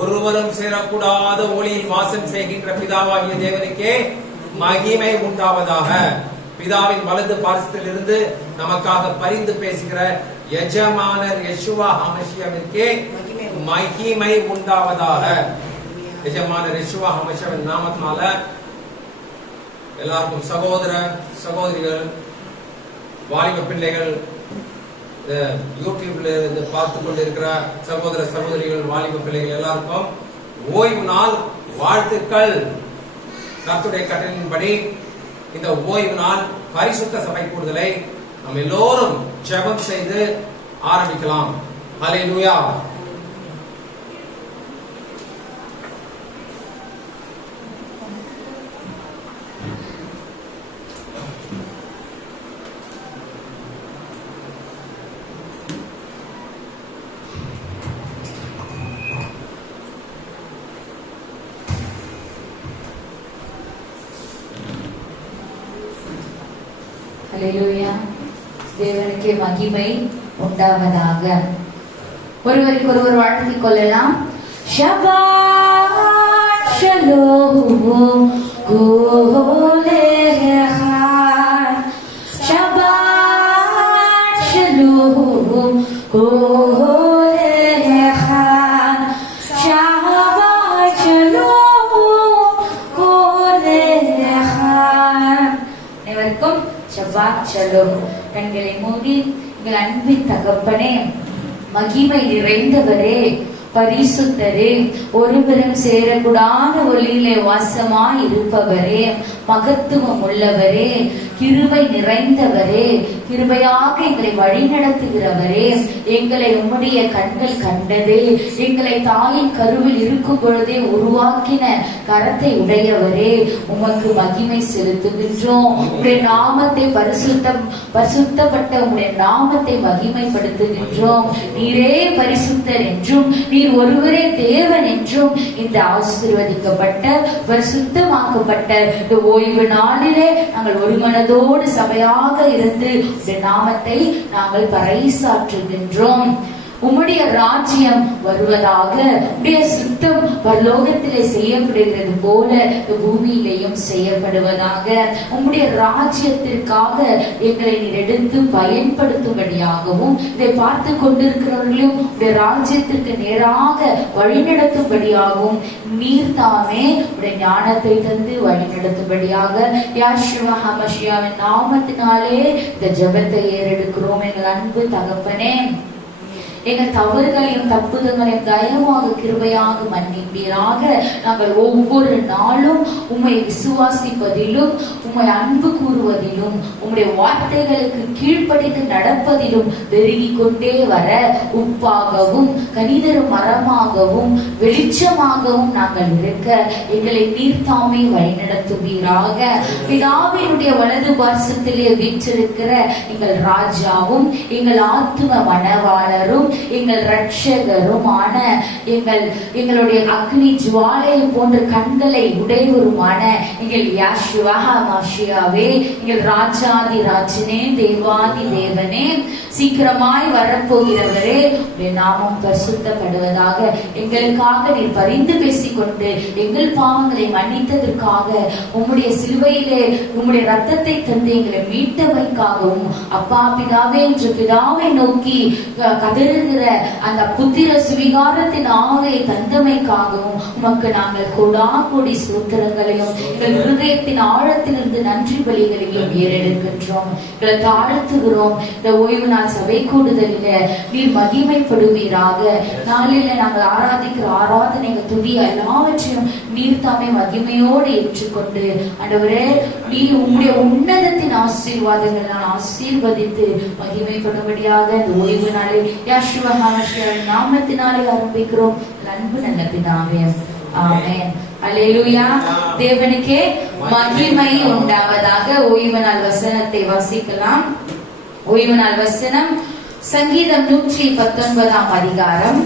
ஒருவரும் சேரக்கூடாத ஒளியில் வாசம் செய்கின்ற பிதாவாகிய தேவனுக்கே மகிமை உண்டாவதாக. பிதாவின் வலது பார்சத்தில் இருந்து நமக்காக பரிந்து பேசுகிற எஜமானர் யெஷுவா ஹமஷியாவிற்கே மகிமை உண்டாவதாக. எஜமானர் யெஷுவா ஹமஷியாவின் நாமத்தினால எல்லாருக்கும் சகோதர சகோதரிகள், வாலிப பிள்ளைகள், யூடியூப்ல இருந்து பார்த்து கொண்டிருக்கிற சகோதர சகோதரிகள், வாலிப பிள்ளைகள் எல்லாருக்கும் ஓய்வு நாள் வாழ்த்துக்கள். கர்த்தருடைய கட்டளையின்படி இந்த ஓய்வு நாள் பரிசுத்த சபை கூடுதலை நாம் எல்லோரும் ஜெபம் செய்து ஆரம்பிக்கலாம். ஹல்லேலூயா. ஹல்லேலூயா. தேவனுக்கே மகிமை உண்டாவதாக. ஒருவருக்கு ஒருவர் வாழ்த்திக் கொள்ளலாம். ஷபாத் ஷலோம் கோலேஹான், ஷபாத் ஷலோம் கோலேஹான், ஷபாத் ஷலோம் கோலேஹான். அனைவருக்கும் ஷபாத் ஷலோம். கண்களை மூடி, எங்கள் அன்பின் தகப்பனே, மகிமை நிறைந்தவரே, பரிசுத்தரே, ஒருவரும் சேரக்கூடாத ஒளியிலே வாசமாய் இருப்பவரே, மகத்துவம் உள்ளவரே, கிருபை நிறைந்தவரே, கிருபையாக எங்களை வழிநடத்துகிறவரே, எங்களை உம்முடைய கண்கள் கண்டதே, எங்களை தாயின் கருவில் இருக்கும் பொழுதே உருவாக்கின கரத்தை உடையவரே, உமக்கு மகிமை செலுத்துகின்றோம். உடைய நாமத்தை பரிசுத்தப்பட்ட உடைய நாமத்தை மகிமைப்படுத்துகின்றோம். நீரே பரிசுத்தர் என்றும் நீர் ஒருவரே தேவன் என்றும் இந்த ஆசீர்வதிக்கப்பட்ட பரிசுத்தமாக்கப்பட்ட இந்த ஓய்வு நாளிலே நாங்கள் ஒரு மனதோடு சபையாக இருந்து உடைய நாமத்தை நாங்கள் பறைசாற்றுகின்றோம். உம்முடைய ராஜ்யம் வருவதாக, உடைய சுத்தம் பரலோகத்திலே செய்யப்படுகிறது போல பூமியிலேயும் செய்யப்படுவதாக. உம்முடைய ராஜ்யத்திற்காக எங்களை நீர் எடுத்து பயன்படுத்தும்படியாகவும், இதை பார்த்து கொண்டிருக்கிறவர்களையும் உடைய ராஜ்யத்திற்கு நேராக வழிநடத்தும்படியாகவும் நீர் தாமே உடைய ஞானத்தை தந்து வழிநடத்தும்படியாக யெஷுவா ஹமஷியாவின் நாமத்தினாலே இந்த ஜெபத்தை ஏறெடுக்கிறோம். எங்கள் அன்பு தகப்பனே, எங்கள் தவறுகளையும் தப்புதங்களையும் தயவாக கிருபையாக மன்னிப்பீராக. நாங்கள் ஒவ்வொரு நாளும் உம்மை விசுவாசிப்பதிலும், உம்மை அன்பு கூறுவதிலும், உம்முடைய வார்த்தைகளுக்கு கீழ்ப்படிந்து நடப்பதிலும் பெருகி கொண்டே வர உப்பாகவும் கனிதரும் மரமாகவும் வெளிச்சமாகவும் நாங்கள் இருக்க எங்களை நீர்த்தாமே வழிநடத்துவீராக. பிதாவினுடைய வலது பார்சத்திலே வீற்றிருக்கிற எங்கள் ராஜாவும் எங்கள் ஆத்தும மணவாளரும் எங்கள் ரட்சகருமான எங்களுடைய அக்னி ஜுவாலை போன்ற கண்களை உடையவருமான எங்கள் யெஷுவா ஹமஷியாவே, எங்கள் ராஜாதி ராஜனே, தேவாதி தேவனே, சீக்கிரமாய் வரப்போகிறவரே, உடைய நாமம் பரிசுத்தப்படுவதாக. எங்களுக்காக நீர் பரிந்து பேசிக்கொண்டு எங்கள் பாவங்களை மன்னித்ததற்காக, உம்முடைய சிலுவையிலே உம்முடைய ரத்தத்தை தந்து எங்களை மீட்டமைக்காகவும், அப்பா பிதாவே என்று பிதாவை நோக்கி கதறுகிற அந்த புத்திர சுவிகாரத்தின் ஆவை தந்தமைக்காகவும் உமக்கு நாங்கள் கோடா கோடி சூத்திரங்களையும் எங்கள் இருதயத்தின் ஆழத்திலிருந்து நன்றி பலிகளையும் ஏறெடுக்கின்றோம். எங்களை தாழ்த்துகிறோம். இந்த ஓய்வு நாள் சபை கூடுதலில நீர் மகிமைப்படுவீராக. நாளில நாங்கள் ஆராதிக்கிற ஆராதனைகள் துதி எல்லாவற்றையும் நீர் தாமே மகிமையோடு ஏற்றுக்கொண்டு, ஆண்டவரே, நீர் உம்முடைய உன்னதத்தின் ஆசீர்வாதங்கள் நான் ஆசீர்வதித்து மகிமைப்படும்படியாக இந்த ஓய்வு நாளில் யெஷுவா ஹமஷியாவின் நாமத்தினாலே ஆரம்பிக்கிறோம். அன்பு நல்ல பிதாவே, ஆமென். அல்லேலூயா. தேவனுக்கே மகிமை உண்டாவதாக. ஓய்வு நாள் வசனத்தை வாசிக்கலாம். ஓய்வு நாள் வசனம் சங்கீதம் 119 அதிகாரம்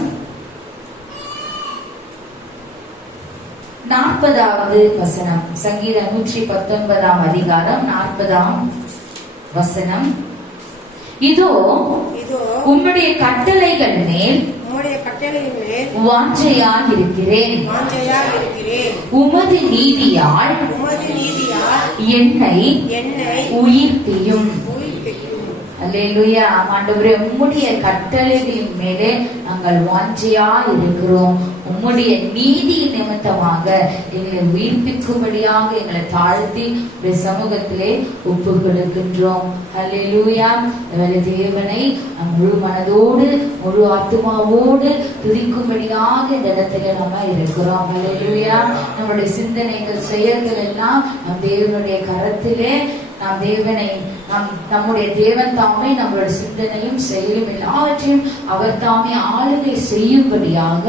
40வது வசனம். சங்கீதம் 119 அதிகாரம் 40ஆம் வசனம். இதோ உம்முடைய கட்டளைகள் மேல் கட்டளையின் மேல் வாஞ்சையாக இருக்கிறேன். உமது நீதியால் என்னை உயிர்ப்பியும். அல்லேலூயா. ஆண்டவரே, உம்முடைய கட்டளைகளின் மேலே நாங்கள் வாஞ்சையா இருக்கிறோம். உம்முடைய நீதி நிமித்தமாக எங்களை உயிர்ப்பிக்கும்படியாக எங்களை தாழ்த்தி சமூகத்திலே ஒப்பு கொடுக்கின்றோம். அல்லேலூயா. தேவனை முழு மனதோடு முழு ஆத்துமாவோடு துதிக்கும்படியாக இந்த இடத்துல நம்ம இருக்கிறோம். அல்லேலூயா. நம்முடைய சிந்தனைகள் செயல்கள் எல்லாம் நம் தேவனுடைய கரத்திலே நாம் தேவனை நம்முடைய தேவன் தாமே நம்மளுடைய சிந்தனையும் செயலும் எல்லாவற்றையும் அவர் தாமே ஆளுகை செய்யும்படியாக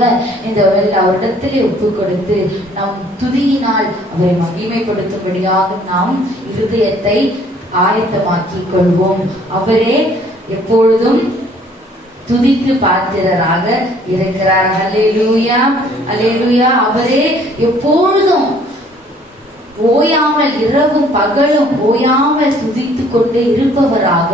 இந்த அவரிடத்திலே ஒப்பு கொடுத்து நம் துதியினால் அவரை மகிமைப்படுத்தும்படியாக நாம் இருதயத்தை ஆயத்தமாக்கிக் கொள்வோம். அவரே எப்பொழுதும் துதிக்கு பாத்திரராக இருக்கிறார். அல்லேலூயா, அல்லேலூயா. அவரே எப்பொழுதும் ஓயாமல் இரவும் பகலும் ஓயாமல் துதித்துக் கொண்டே இருப்பவராக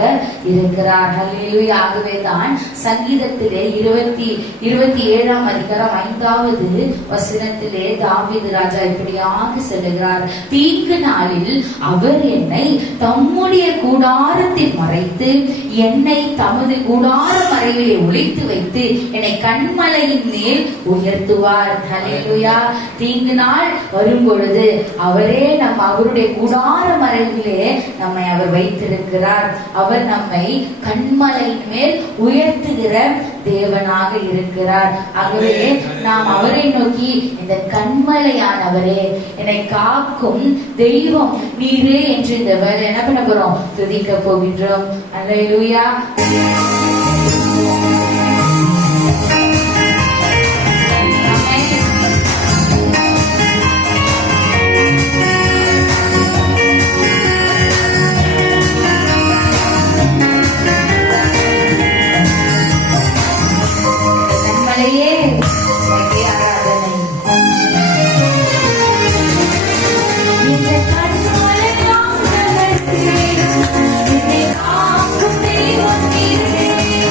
இருக்கிறார். அல்லேலூயா. ஆகவே தான் சங்கீதத்திலே 27ஆம் அதிகாரம் 5வது வசனத்திலே தாவீது ராஜா இப்படியாக சொல்லுகிறார். தீங்கு நாளில் அவர் என்னை தம்முடைய கூடாரத்தில் மறைத்து என்னை தமது கூடார மறைவிலே ஒளித்து வைத்து என்னை கண்மலையின் மேல் உயர்த்துவார். அல்லேலூயா. தீங்கு நாள் வரும் பொழுது அவரே அவருடைய கூடார மறைவிலே நம்மை அவர் வைத்திருக்கிறார். அவர் நம்மை கண்மலையின் மேல் உயர்த்துகிற தேவனாக இருக்கிறார். ஆகவே நாம் அவரை நோக்கி, இந்த கண்மலையானவரே, என்னை காக்கும் தெய்வம் நீரே என்று இந்த வேலை என்ன பண்ண போறோம்? துதிக்க போகின்றோம். அல்லேலூயா. Thank you.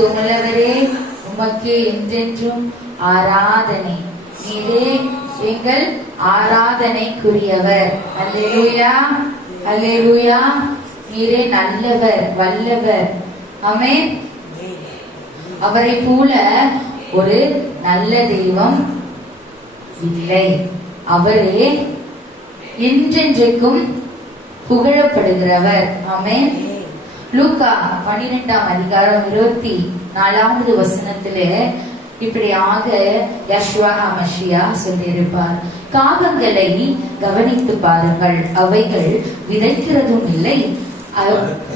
மகத்துவம் உள்ளவரே, உமக்கே என்றென்றும் ஆராதனை. நீரே எங்கள் ஆராதனைக்குரியவர். அல்லேலூயா, அல்லேலூயா. நீரே நல்லவர், வல்லவர். ஆமென். அவரை போல ஒரு நல்ல தெய்வம் இல்லை. அவரே என்றென்றைக்கும் புகழப்படுகிறவர். ஆமென். லூக்கா 12ஆம் அதிகாரம் 24வது வசனத்திலே இப்படியாக யெஷுவா மஷியா சொல்லியிருப்பார். காகங்களை கவனித்து பாருங்கள், அவைகள் விதைக்கிறதும் இல்லை,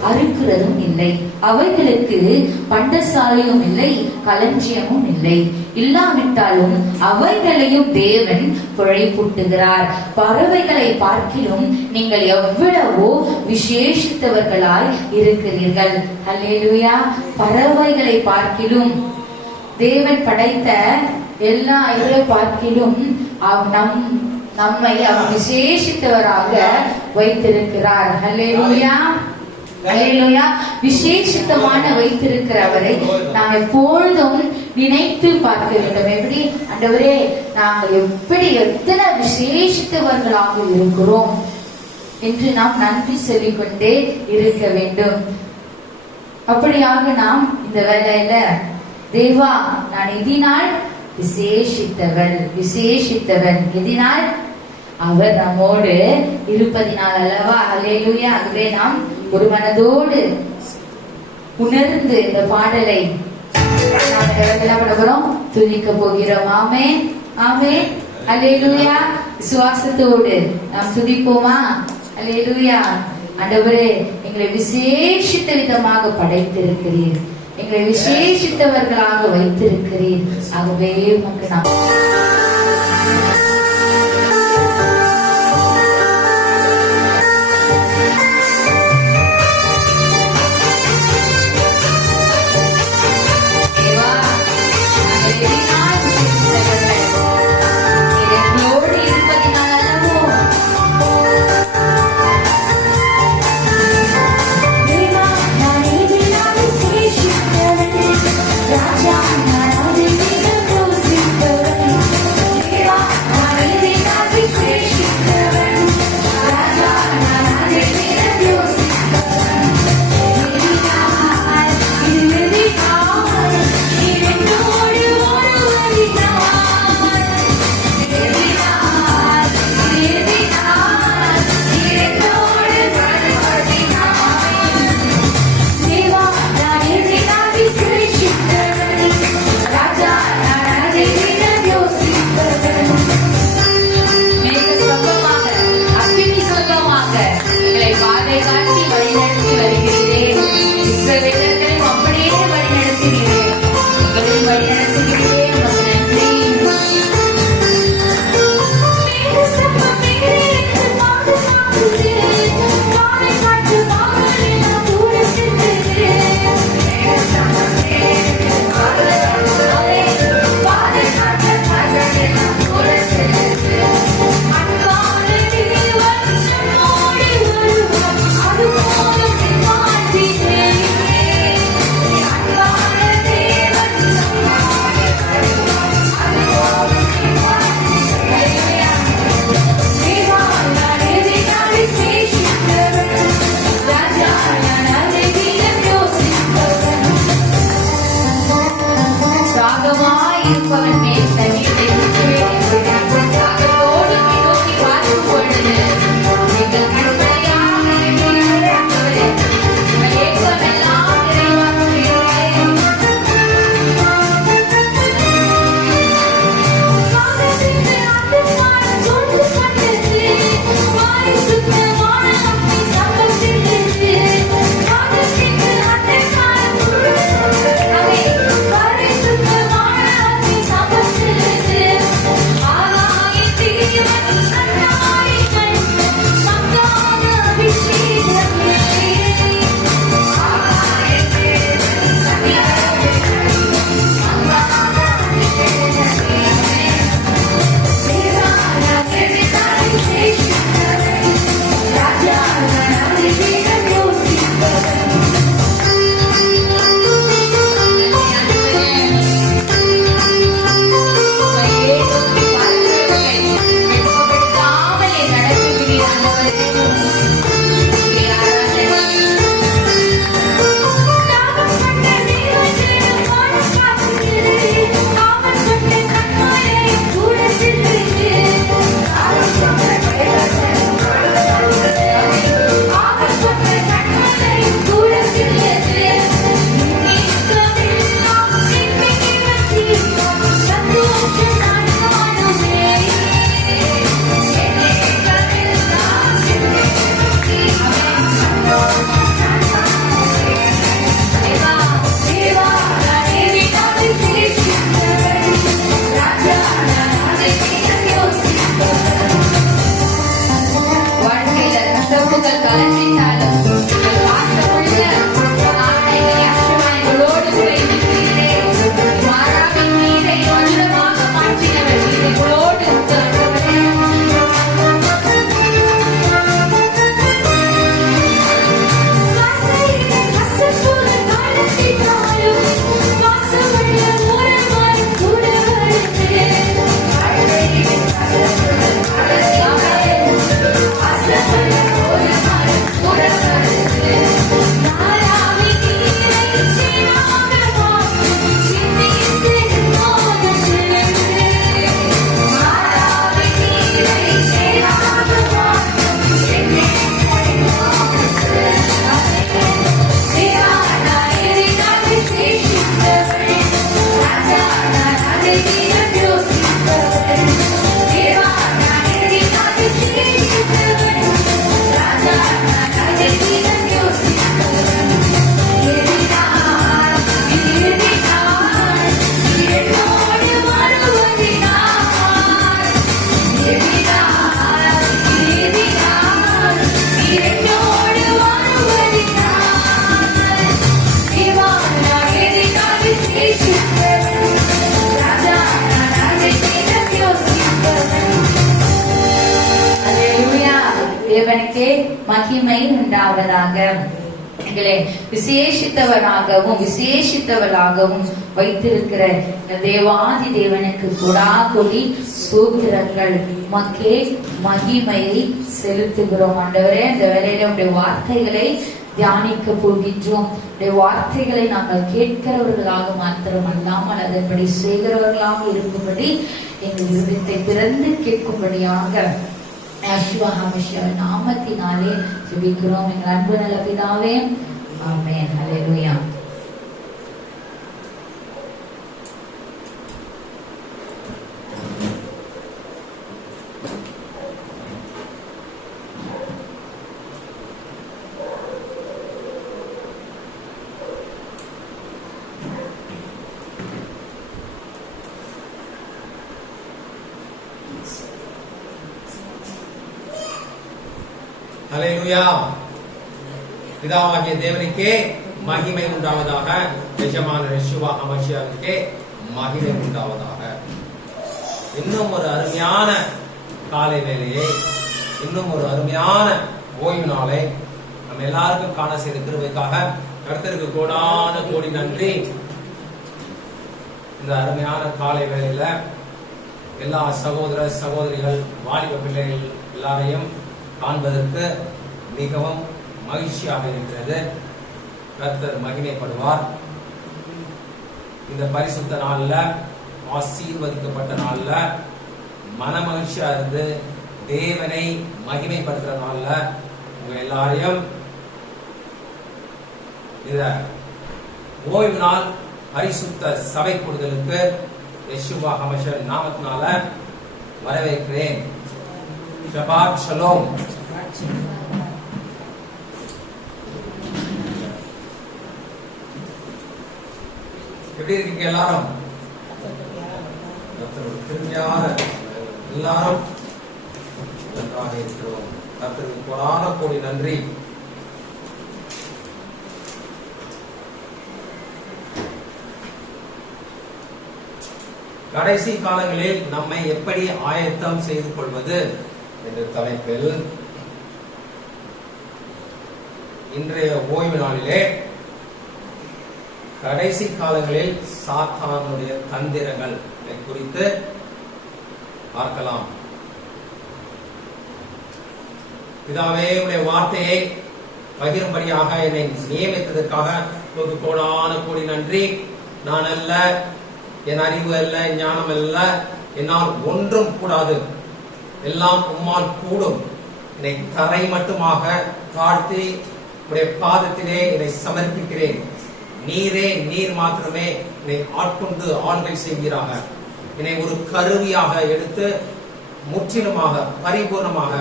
அறுக்கிறதும் இல்லை, அவைகளுக்கு பண்டசாலையும் இல்லை, களஞ்சியமும் இல்லை. இல்லாவிட்டாலும் அவைகளையும் தேவன் பிழைப்பூட்டுகிறார். பறவைகளை பார்க்கிலும் நீங்கள் எவ்வளவோ விசேஷித்தவர்களாய் இருக்கிறீர்கள். அல்லேலூயா. பறவைகளை பார்க்கிலும், தேவன் படைத்த எல்லா இதை பார்க்கிலும் நம்மை அவர் விசேஷித்தவராக வைத்திருக்கிறார். அல்லேலூயா, அல்லேலூயா. விசேஷித்தமான வைத்திருக்கிறவரை நாம் எப்பொழுதும் நினைத்து பார்க்க வேண்டும். எப்படி ஆண்டவரே, நாங்கள் எப்படி எத்தனை விசேஷித்தவர்களாக இருக்கிறோம் என்று நாம் நன்றி சொல்லிக்கொண்டே இருக்க வேண்டும். அப்படியாக நாம் இந்த வேளையில, தேவா, நான் எதினால் விசேஷித்தவன், விசேஷித்தவன். எதினால்? அவர் நம்மோடு இருப்பதினால் அல்லவா. அல்லேலூயா. அதுவே நாம் ஒரு மனதோடு உணர்ந்து இந்த பாடலை நாம் துதிக்க போகிறோம். ஆமென், ஆமென். அல்லேலூயா. விசுவாசத்தோடு நாம் துதிப்போமா? அல்லேலூயா. ஆண்டவரே, எங்களை விசேஷித்த விதமாக படைத்திருக்கிறீர், எங்களை விசேஷித்தவர்களாக வைத்திருக்கிறீர். ஆகவே உமக்கு நான் ராஜா, நான் தேவனுக்கே மகிமை உண்டாவதாக. எங்களை விசேஷித்தவளாகவும் வைத்திருக்கிற தேவாதி தேவனுக்கு கொடாகொடி ஸ்தோத்திரங்கள், மக்கே மகிமையை செலுத்துகிறோம். ஆண்டவரே, இந்த வேளையில உடைய வார்த்தைகளை தியானிக்க போகின்றோம். உடைய வார்த்தைகளை நாங்கள் கேட்கிறவர்களாக மாத்திரம் அல்லாமல் அதன்படி செய்கிறவர்களாக இருக்கும்படி எங்கள் இருதயத்தை திறந்து கேட்கும்படியாக யெகோவா ஹமேஷாவின் நாமத்தினாலே ஜெபிக்கிறோம் எங்கள் அன்பு நல்ல பிதாவே. ஆமென். ஹல்லேலூயா. ஹல்லேலூயா. பிதாவாகிய தேவனுக்கே மகிமை உண்டாவதாக. எஜமான யெகோவா ஹமேஷாவுக்கே மகிமை உண்டாவதாக. இன்னும் ஒரு அருமையான காலை வேளையை, இன்னும் ஒரு அருமையான ஓய்வு நாளை நம்ம எல்லாருக்கும் காண செய்த கிருபைக்காக கர்த்தருக்கு கோடான கோடி நன்றி. இந்த அருமையான காலை வேளையில எல்லா சகோதர சகோதரிகள், வாலிப பிள்ளைகள் எல்லாரையும் காண்பதற்கு மிகவும் மகிழ்ச்சியாக இருக்கிறது. கர்த்தர் மகிமைப்படுவார். இந்த பரிசுத்த நாள்ல, ஆசீர்வதிக்கப்பட்ட நாள்ல மன மகிழ்ச்சியா இருந்து தேவனை மகிமைப்படுத்துற நாள்ல உங்க எல்லாரையும் இந்த ஓய்வு நாள் பரிசுத்த சபை கூடுதலுக்கு யெகோவா ஹமேஷா நாமத்தினால வரவேற்கிறேன். ஷபாத் ஷலோம். எப்படி இருக்கீங்க எல்லாரும்? எல்லாரும் நன்றாக இருக்கிறோம். கர்த்தருக்கு கோடான கோடி நன்றி. கடைசி காலங்களில் நம்மை எப்படி ஆயத்தம் செய்து கொள்வது என்ற தலைப்பில் இன்றைய ஓய்வு நாளிலே கடைசி காலங்களில் சாத்தானுடைய தந்திரங்கள் குறித்து பார்க்கலாம். பிதாவே, உடைய வார்த்தையை பகிரும்படியாக என்னை நியமித்ததற்காக உங்களுக்கு கோடான கோடி நன்றி. நான் அல்ல, என் அறிவு அல்ல, ஞானம் அல்ல, என்னால் ஒன்றும் கூடாது, எல்லாம் உம்மால் கூடும். என்னை தரை மட்டுமாக தாழ்த்தி உடைய பாதத்திலே என்னை சமர்ப்பிக்கிறேன். நீரே, நீர் மாத்திரமே என்னை ஆட்கொண்டு ஆளுகை செய்வீராக. என்னை ஒரு கருவியாக எடுத்து முற்றிலுமாக பரிபூர்ணமாக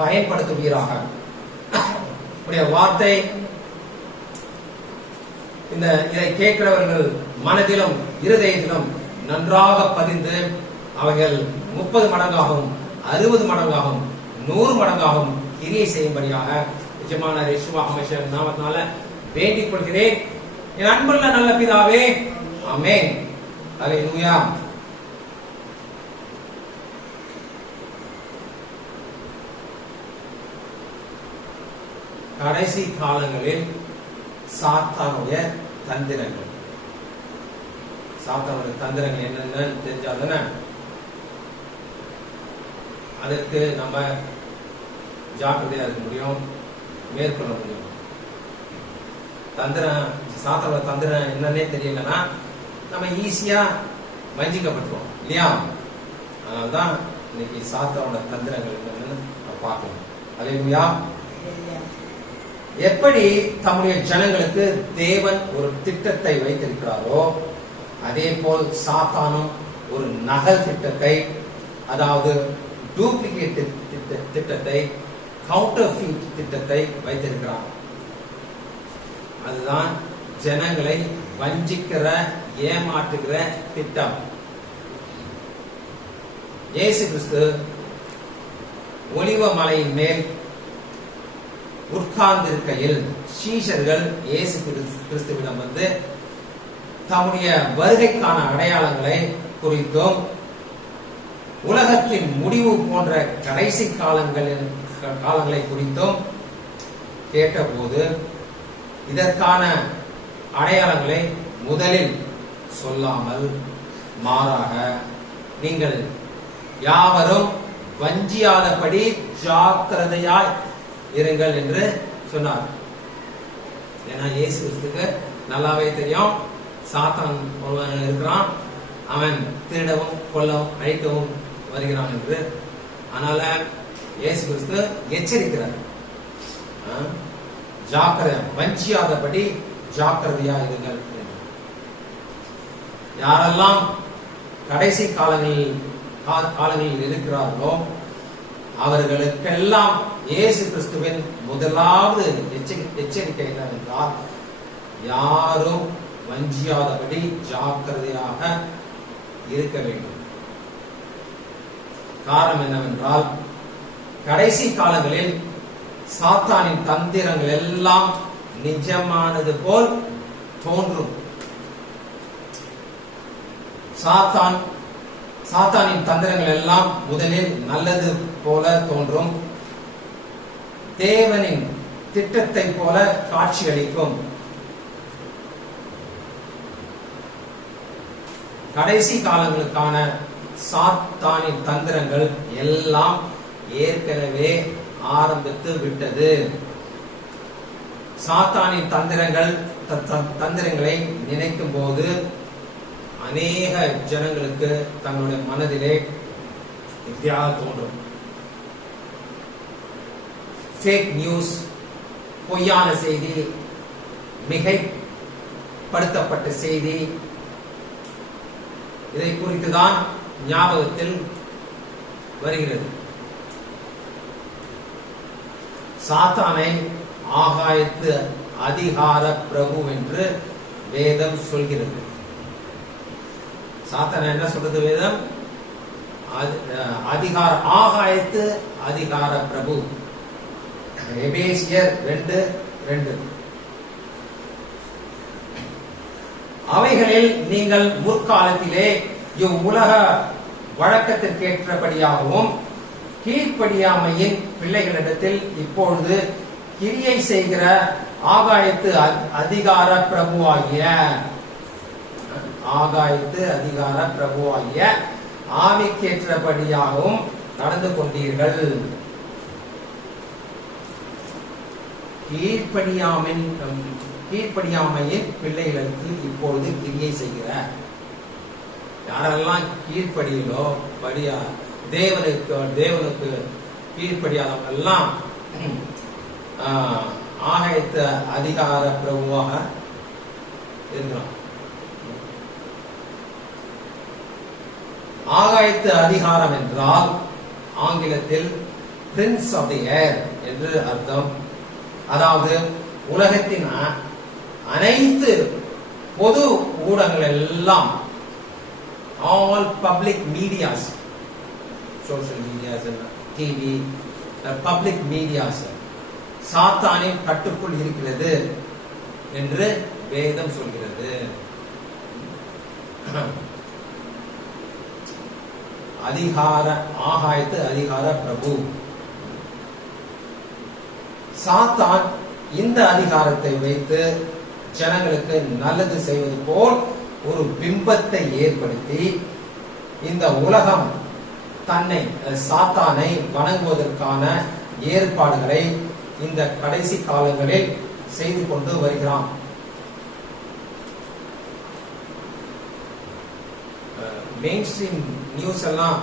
பயன்படுத்துவீராக. உடைய வார்த்தை இதை கேட்கிறவர்கள் மனதிலும் இருதயத்திலும் நன்றாக பதிந்து அவைகள் 30 மடங்காகவும் 60 மடங்காகவும் 100 மடங்காகவும் கிரியை செய்யும்படியாக எஜமான யெகோவா ஹமேஷா நாமத்தினால வேண்டிக் கொள்கிறேன். என் அன்புள்ள நல்ல பிதாவே, ஆமென். ஹல்லேலூயா. கடைசி காலங்களில் சாத்தானுடைய தந்திரங்கள், சாத்தானுடைய தந்திரங்கள் என்னென்னு தெரிஞ்சாதானே அதற்கு நம்ம ஜாக்கிரதையா இருக்க முடியும், மேற்கொள்ள முடியும். தந்திரம், சாத்தானோட தந்திரம் என்னன்னே தெரியலன்னா நம்ம ஈஸியா வஞ்சிக்கப்பட்டுருவோம் இல்லையா? அதனால்தான் இன்னைக்கு சாத்தானோட தந்திரங்கள் என்னன்னு பார்க்கணும். ஹல்லேலூயா. எப்படி தம்முடைய ஜனங்களுக்கு தேவன் ஒரு திட்டத்தை வைத்திருக்கிறாரோ அதே போல் சாத்தானும் ஒரு நகல் திட்டத்தை, அதாவது டூப்ளிகேட் திட்டத்தை, கவுண்டர்ஃபீட் திட்டத்தை வைத்திருக்கிறார். அதுதான் ஜனங்களை வஞ்சிக்கிற, ஏமாற்றுகிற திட்டம். இயேசு கிறிஸ்து ஒலிவ மலையின் மேல் உட்கார்ந்திருக்கையில் சீஷர்கள் இயேசு கிறிஸ்துவிடம் வந்து தம்முடைய வருகைக்கான அடையாளங்களை குறித்தும் உலகத்தின் முடிவு போன்ற கடைசி காலங்களை குறித்தும் கேட்டபோது இதற்கான அடையாளங்களை முதலில் சொல்லாமல் மாறாக நீங்கள் யாவரும் வஞ்சியாதபடி ஜாக்கிரதையாய் இருங்கள் என்று சொன்னார். ஏன்னா இயேசு கிறிஸ்துக்கு நல்லாவே தெரியும், சாத்தான் ஒருவன் இருக்கிறான், அவன் திருடவும் கொல்லவும் அழிக்கவும் வருகிறான் என்று. அதனால இயேசு கிறிஸ்து எச்சரிக்கிறார், ஜாக்கிரதை, வஞ்சியாதபடி ஜாக்கிரதையா இருங்கள். யாரெல்லாம் கடைசி காலங்களில் இருக்கிறார்களோ அவர்களுக்கெல்லாம் இயேசு கிறிஸ்துவின் முதலாவது எச்சரிக்கை என்னவென்றால், யாரும் வஞ்சியாதபடி ஜாக்கிரதையாக இருக்க வேண்டும். காரணம் என்னவென்றால், கடைசி காலங்களில் சாத்தானின் தந்திரங்கள் எல்லாம் நிஜமானது போல் தோன்றும். சாத்தானின் தந்திரங்கள் எல்லாம் முதலில் நல்லது போல தோன்றும், தேவனின் திட்டத்தை போல காட்சியளிக்கும். கடைசி காலங்களுக்கான சாத்தானின் தந்திரங்கள் எல்லாம் ஏற்கனவே ஆரம்பித்து விட்டது. சாத்தானின் தந்திரங்களை நினைக்கும் போது அநேக ஜனங்களுக்கு தங்களுடைய மனதிலே வித்தியாக தோன்றும். ஃபேக் நியூஸ், பொய்யான செய்தி, மிகைப்படுத்தப்பட்ட செய்தி, இதை குறித்துதான் ஞாபகத்தில் வருகிறது. சாத்தானை ஆகாயத்து அதிகார பிரபு என்று வேதம் சொல்கிறது. சாத்தானை என்ன சொல்றது வேதம்? ஆகாயத்து அதிகார பிரபு. எபேசியர் 2:2. அவைகளில் நீங்கள் முற்காலத்திலே இவ்வுலக வழக்கத்திற்கேற்றபடியாகவும் கீழ்ப்படியாமையின் பிள்ளைகளிடத்தில் இப்பொழுது கிரியை செய்கிற ஆகாயத்து அதிகார பிரபுவாகிய ஆவிக்கேற்றபடியாகவும் நடந்து கொண்டீர்கள். கீழ்ப்படியாமையின் பிள்ளைகளுக்கு இப்பொழுது கிரியை செய்கிற, யாரெல்லாம் கீழ்ப்படியலோ படியா தேவனுக்கு கீழ்ப்படியாதவங்க எல்லாம் ஆகாயத்து அதிகார பிரபுவாக இருக்கிறான். ஆகாயத்து அதிகாரம் என்றால் ஆங்கிலத்தில் பிரின்ஸ் ஆஃப் தி ஏர் என்று அர்த்தம். அதாவது உலகத்தின் அனைத்து பொது ஊடகங்கள் எல்லாம், all public medias, social medias, TV, public medias சாத்தானின் கட்டுக்குள் இருக்கிறது என்று வேதம் சொல்கிறது. ஆகாயத்து அதிகார பிரபு சாத்தான் இந்த அதிகாரத்தை வைத்து ஜனங்களுக்கு நல்லது செய்வது போல் ஒரு பிம்பத்தை ஏற்படுத்தி இந்த உலகம் சாத்தானை வணங்குவதற்கான ஏற்பாடுகளை இந்த கடைசி காலங்களில் செய்து கொண்டு வருகிறான். மெயின் ஸ்ட்ரீம் நியூஸ் எல்லாம்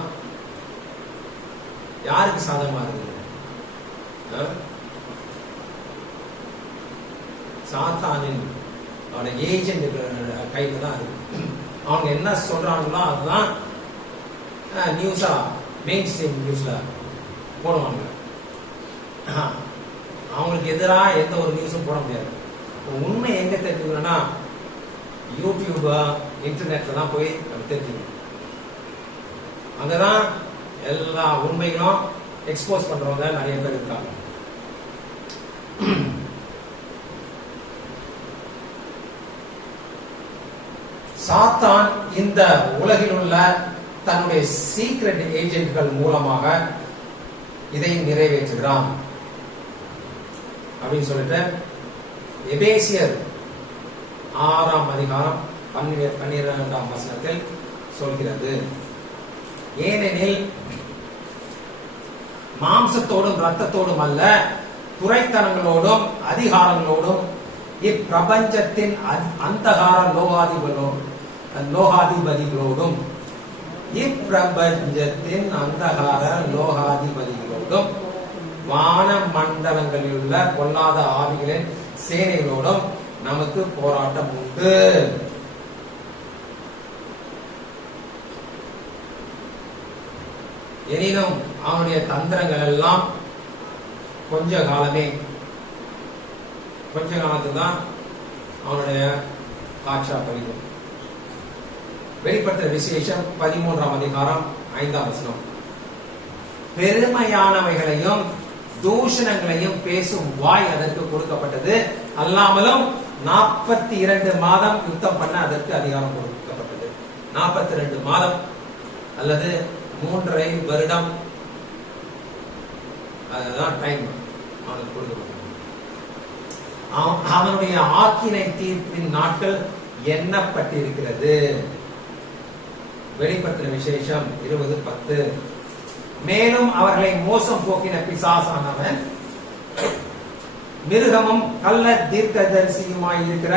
யாருக்கு சாதகமா இருக்குது? சாத்தானின் ஏஜென்ட் கையில தான் இருக்கு. அவங்க என்ன சொல்றாங்களோ அதுதான் நியூஸா மெயின் ஸ்ட்ரீம் நியூஸ்ல போடுவாங்க. அவங்களுக்கு எதிராக எந்த ஒரு நியூஸும் போட முடியாது. உண்மை எங்க தெரிஞ்சுக்கணும்னா யூடியூப் இன்டர்நெட்ல தான் போய் நம்ம தெரிஞ்சுக்கணும். அங்கதான் எல்லா உண்மைகளும் எக்ஸ்போஸ் பண்றவங்க நிறைய பேர் இருக்காங்க. சாத்தான் இந்த உலகில் உள்ள தன்னுடைய சீக்ரெட் ஏஜென்ட்கள் மூலமாக இதை நிறைவேற்றுகிறான் அப்படின்னு சொல்லிட்டு எபேசியர் 6ஆம் அதிகாரம் 12ஆம் வசனத்தில் சொல்கிறது. ஏனெனில் மாம்சத்தோடும் இரத்தத்தோடும் அல்ல, துரைத்தனங்களோடும் அதிகாரங்களோடும் இப்பிரபஞ்சத்தின் அந்தகார லோகாதிபதிகளோடும் வான மண்டலங்களில் உள்ள பொல்லாத ஆவிகளின் சேனைகளோடும் நமக்கு போராட்டம் உண்டு. எனினும் அவனுடைய தந்திரங்கள் எல்லாம் கொஞ்ச காலத்துக்கு தான் அவனுடைய காட்சா பறிக்கும். வெளிப்படுத்த விசேஷம் 13ஆம் அதிகாரம் 5ஆம் வசனம். பெருமையானவைகளையும் தூஷணங்களையும் பேசும் வாய் அதற்கு கொடுக்கப்பட்டது, அல்லாமலும் 42 மாதம் யுத்தம் பண்ண அதற்கு அதிகாரம் கொடுக்கப்பட்டது. 42 மாதம் அல்லது 3.5 வருடம், அதுதான் டைம் அவனுக்கு கொடுக்கப்பட்டது. அவனுடைய ஆக்கினை தீர்ப்பின் நாட்கள் எண்ணப்பட்டிருக்கிறது. வெளிப்படுத்தின விசேஷம் 20:10. மேலும் அவர்களை மோசம் போக்கின பிசாசானவன் மிருகமும் கள்ள தீர்க்கதரிசியுமாய் இருக்கிற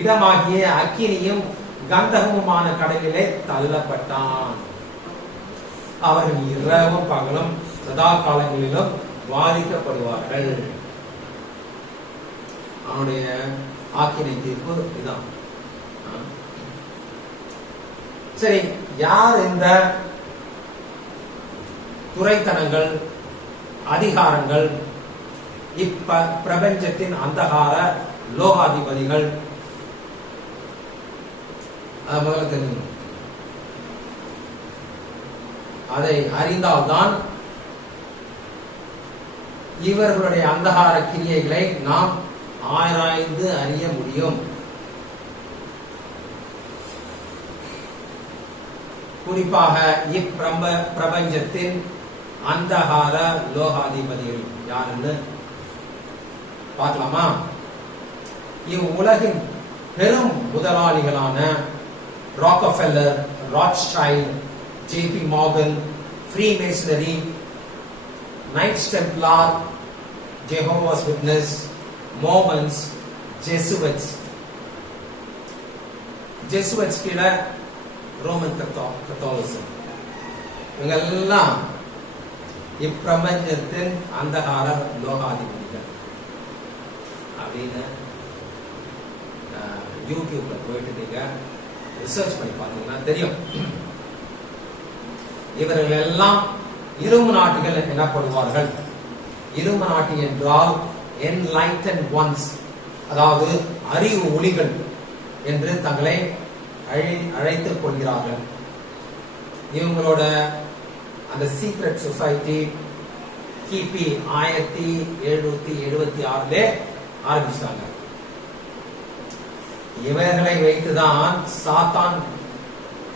இடமாகிய அக்கினியும் கந்தகமுமான கடலிலே தள்ளப்பட்டான். அவர்கள் இரவும் பகலும் சதா காலங்களிலும் வாதிக்கப்படுவார்கள். அவனுடைய ஆக்கினை தீர்ப்பு இதுதான். சரி, யார் இந்த துரைத்தனங்கள், அதிகாரங்கள், பிரபஞ்சத்தின் அந்தகார லோகாதிபதிகள்? அதை முதல்ல தெரிஞ்சுக்கணும். அதை அறிந்தால்தான் இவர்களுடைய அந்தகார கிரியைகளை நாம் ஆராய்ந்து அறிய முடியும். குறிப்பாக இப்பிரபஞ்சத்தின் அந்தகார லோகாதிபதிகள் யாருன்னு பார்க்கலாமா? இவ்வுலகின் பெரும் முதலாளிகளான Rockefeller, Rothschild, JP Morgan, Freemasonry, Knights Templar, ஜெகோவாஸ் விட்னஸ், மோர்மன்ஸ், ஜெசுவட்ஸ் கீழ ரோமன் கத்தோலிசம், இவங்க எல்லாம் இப்பிரபஞ்சத்தின் அந்தகார லோகாதிபதிகள் அப்படின்னு யூடியூப்ல போயிட்டு நீங்க ரிசர்ச் பண்ணி பார்த்தீங்கன்னா தெரியும். இவர்கள் எல்லாம் இரும்பு நாட்டிகள் எனப்படுவார்கள். இரும்பு நாட்டி என்றால் enlightened ones, அதாவது அறிவு ஒளிகள் என்று தங்களை அழைத்துக் கொள்கிறார்கள். இவங்களோட அந்த சீக்ரெட் சொசைட்டி கிபி 1776 ஆரம்பிச்சிட்டாங்க. இவர்களை வைத்துதான் சாத்தான்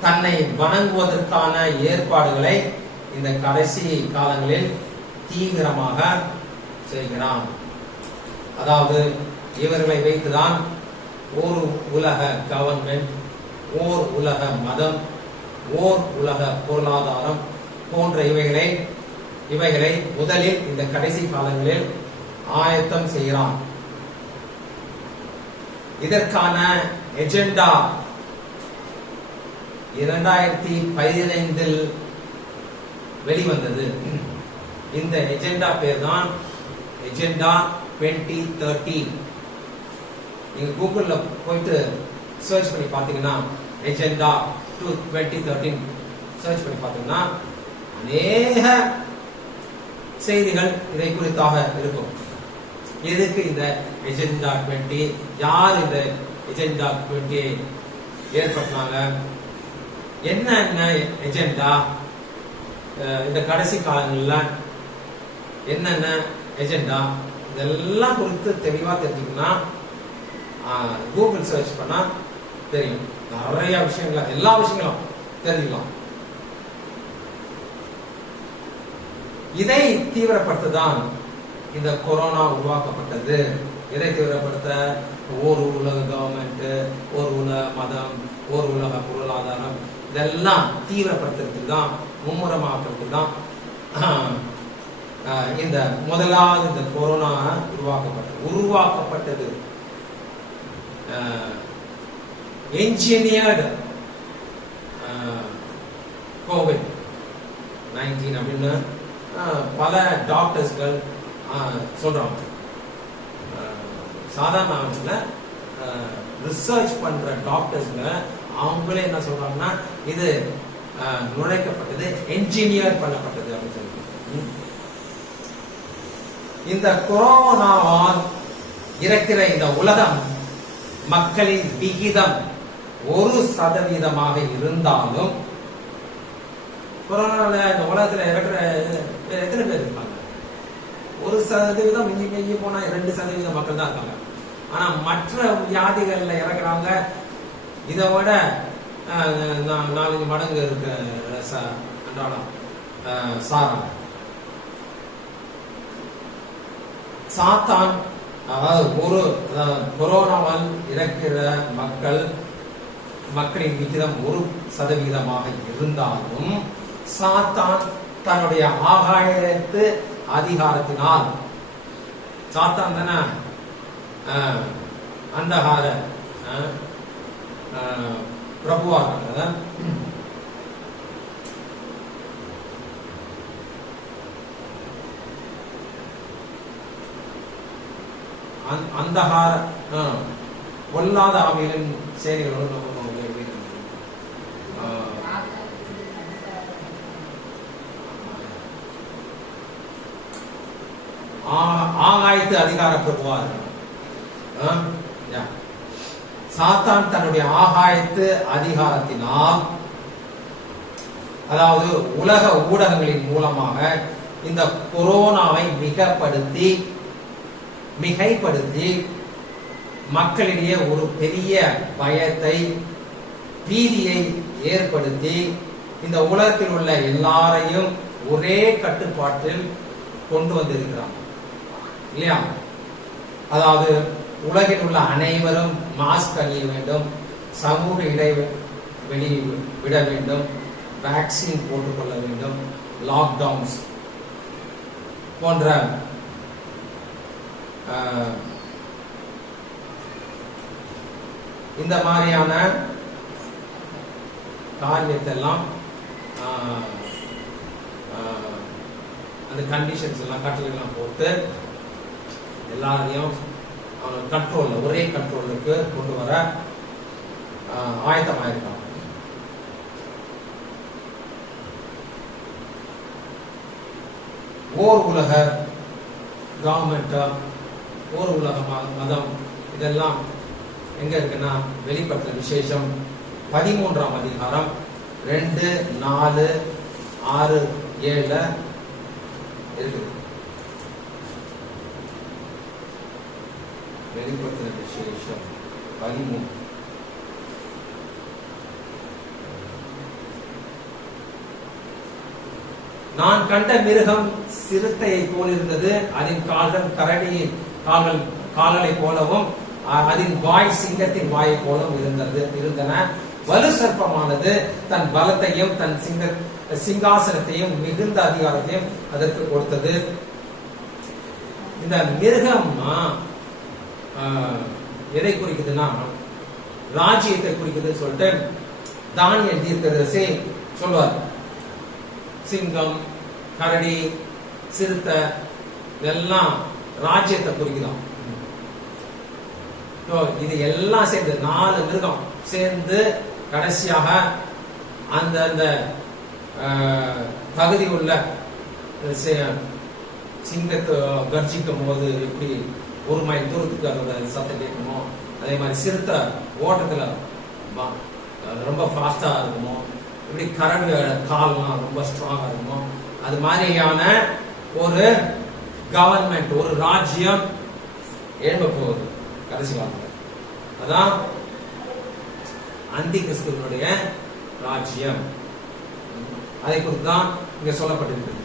தன்னை வணங்குவதற்கான ஏற்பாடுகளை இந்த கடைசி காலங்களில் தீவிரமாக செய்கிறான். அதாவது இவர்களை வைத்துதான் ஓர் உலக கவர்மெண்ட், ஓர் உலக மதம், ஓர் உலக பொருளாதாரம் போன்ற இவைகளை முதலில் இந்த கடைசி காலங்களில் ஆயத்தம் செய்கிறான். இதற்கான எஜெண்டா 2015 வெளிவந்தது. இந்த எஜெண்டா பேர் தான் எஜெண்டா 2030. நீங்க கூகுள்ல போயிட்டு சர்ச் பண்ணி பாத்தீங்கன்னா எஜெண்டா 2013 சர்ச் பண்ணி பார்த்தோம்னா அநேக செய்திகள் இதை குறித்தாக இருக்கும். எதுக்கு இந்த எஜெண்டா 20, யார் இந்த எஜெண்டா 20 ஏற்படுத்தினாங்க, என்ன எஜெண்டா, இந்த கடைசி காலங்களில் என்னென்ன எஜெண்டா, இதெல்லாம் குறித்து தெளிவா தெரிஞ்சுக்கணும்னா கூகுள் சர்ச் பண்ணா தெரியும். நிறைய விஷயங்கள், எல்லா விஷயங்களும் தெரிஞ்சுக்கலாம். இதை தீவிரப்படுத்ததான் இந்த கொரோனா உருவாக்கப்பட்டது. எதை தீவிரப்படுத்த? ஒரு உலக கவர்மெண்ட், ஒரு உலக மதம், ஒரு உலக பொருளாதாரம், இதெல்லாம் தீவிரப்படுத்துறதுக்கு தான், மும்முரமாக்குறதுக்கு தான் இந்த முதலாவது இந்த கொரோனா உருவாக்கப்பட்டது. என்ஜினியர்டு COVID-19 அப்படின்னு பல டாக்டர்ஸ்கள் சொல்றாங்க. சாதாரண ரிசர்ச் பண்ற டாக்டர்ஸ்ங்க அவங்களே என்ன சொல்றாங்கன்னா இது நுழைக்கப்பட்டது, என்ஜினியர் பண்ணப்பட்டது அப்படின்னு சொல்றாங்க. இந்த கொரோனாவால் இறக்கிற இந்த உலகம் மக்களின் விகிதம் 1% இருந்தாலும், கொரோனால இந்த உலகத்துல இறக்குற எத்தனை பேர் இருக்காங்க? 1% மிஞ்சி போனா 2% மக்கள் தான் இருக்காங்க. ஆனா மற்ற வியாதிகள்ல இறக்குறாங்க இதை விட 4-5 மடங்கு இருக்கு அன்றாடம் சாராங்க. சாத்தான், அதாவது கொரோனாவால் இறக்கிற மக்களின் விகிதம் 1% இருந்தாலும், சாத்தான் தன்னுடைய ஆகாயத்து அதிகாரத்தினால், சாத்தான் தானே அந்தகார பிரபுவாக, அந்தகார பொல்லாத ஆவிகளின் சேனைகளோடு ஆகாயத்து அதிகார பிரபுவார்கள். சாத்தான் தன்னுடைய ஆகாயத்து அதிகாரத்தினால், அதாவது உலக ஊடகங்களின் மூலமாக இந்த கொரோனாவை மிகைப்படுத்தி மக்களிடையே ஒரு பெரிய பயத்தை, பீதியை ஏற்படுத்தி இந்த உலகத்தில் உள்ள எல்லாரையும் ஒரே கட்டுப்பாட்டில் கொண்டு வந்திருக்கிறார் இல்லையா? அதாவது உலகில் உள்ள அனைவரும் மாஸ்க் அணிய வேண்டும், சமூக இடைவெளி விட வேண்டும், வேக்சின் போட்டுக்கொள்ள வேண்டும், லாக்டவுன்ஸ் போன்ற இந்த மாதிரியான காரியத்தை எல்லாம் அந்த கண்டிஷன்ஸ் எல்லாம் கட்டளைலாம் போட்டு எல்லாரையும் கண்ட்ரோல்ல, ஒரே கண்ட்ரோலுக்கு கொண்டு வர ஆயத்தமாயிருக்காங்க. ஓர் உலக கவர்மெண்ட், ஓர் உலக மதம், இதெல்லாம் எங்க இருக்குன்னா வெளிப்படுத்துற விசேஷம் 13ஆம் அதிகாரம் 2, 4, 6, 7 இருக்குது. வெளிப்படுத்துற விசேஷம் 13. நான் கண்ட மிருகம் சிறுத்தையை போலிருந்தது, அதன் கால்கள் கரடியின் கால்களை போலவும் அதன் வாய் சிங்கத்தின் வாயை போலவும் இருந்தன. வலு சர்ப்பமானது தன் பலத்தையும் தன் சிங்காசனத்தையும் மிகுந்த அதிகாரத்தையும் அதற்கு கொடுத்தது. இந்த மிருகம் எதை குறிக்குதுன்னா ராஜ்யத்தை குறிக்குதுன்னு சொல்லிட்டு தானியேல் தீர்க்கதரிசி சொல்வார். சிங்கம், கரடி, சிறுத்தை இதெல்லாம் ராஜ்யத்தை குறிக்குதான். இது எல்லாம் சேர்ந்து 4 மிருகம் சேர்ந்து கடைசியாக அந்த தகுதி உள்ள சிங்கத்தை கர்ஜிக்கும் போது எப்படி 1 மைல் தூரத்துக்கு அதோட சத்தம் கேட்குமோ, அதே மாதிரி சிறுத்தை ஓட்டத்துல ரொம்ப ஃபாஸ்டா இருக்குமோ, இப்படி கரடு கால்லாம் ரொம்ப ஸ்ட்ராங்கா இருக்குமோ, அது மாதிரியான ஒரு கவர்மெண்ட், ஒரு ராஜ்யம் எழும்ப போகுது கடைசி காலத்துல. அதான் அந்தி கிறிஸ்துவனுடைய ராஜ்யம். அதை குறித்து தான் இங்க சொல்லப்பட்டிருக்கிறது.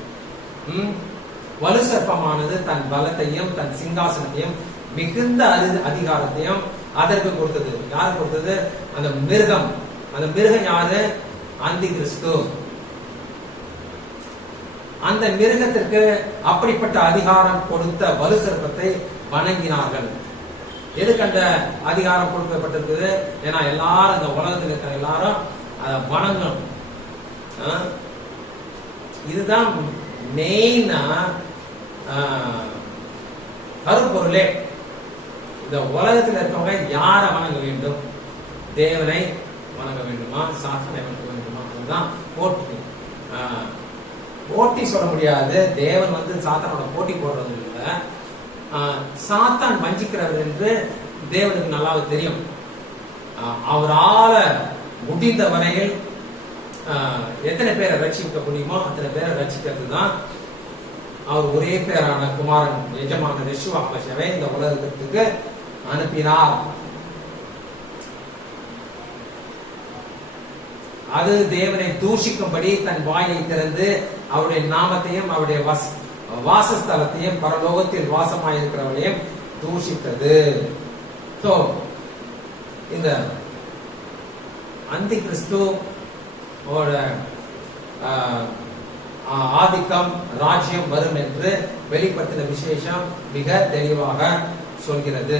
வலு சர்ப்பமானது தன் பலத்தையும் தன் சிங்காசனத்தையும் மிகுந்த அதிகாரத்தையும் அதற்கு கொடுத்தது. யாரு கொடுத்தது? அந்த மிருகம். அந்த மிருகம் யாரு? அந்தி கிறிஸ்து. அந்த மிருகத்திற்கு அப்படிப்பட்ட அதிகாரம் கொடுத்த வலு சர்ப்பத்தை வணங்கினார்கள். எதுக்கு அந்த அதிகாரம் கொடுக்கப்பட்டிருக்குது? ஏன்னா எல்லாரும் இந்த உலகத்தில் இருக்கிற எல்லாரும் அதை வணங்கணும். இதுதான் மெயினா கருப்பொருளே. இந்த உலகத்தில் இருக்கவங்க யாரை வணங்க வேண்டும்? தேவனை வணங்க வேண்டுமா, சாத்தானை வணங்க வேண்டுமா? அதுதான் போட்டி. போட்டி சொல்ல முடியாது. தேவன் சாத்தானோட போட்டி போடுறது இல்லை. சாத்தான் வஞ்சிக்கிறவர் என்று தேவனுக்கு நல்லாவே தெரியும். அவரால முடிந்த வரையில் எத்தனை பேரை ரட்சிக்க முடியுமோ அத்தனை பேரை ரட்சிக்கிறது தான் அவர் ஒரே பேரான குமாரன் எஜமான யெஷுவா மஸியாவை இந்த உலகத்துக்கு அனுப்பினார். அது தேவனை தூஷிக்கும்படி தன் வாயை திறந்து அவருடைய நாமத்தையும் அவருடைய வாசஸ்தலத்தையும் பரலோகத்தில் வாசமாயிருக்கிறவரையும் தூஷித்தது. சோ இந்த அந்தி கிறிஸ்து ஆதிக்கம் ராஜ்யம் வரும் என்று வெளிப்படுத்தின விசேஷம் மிக தெளிவாக சொல்கிறது.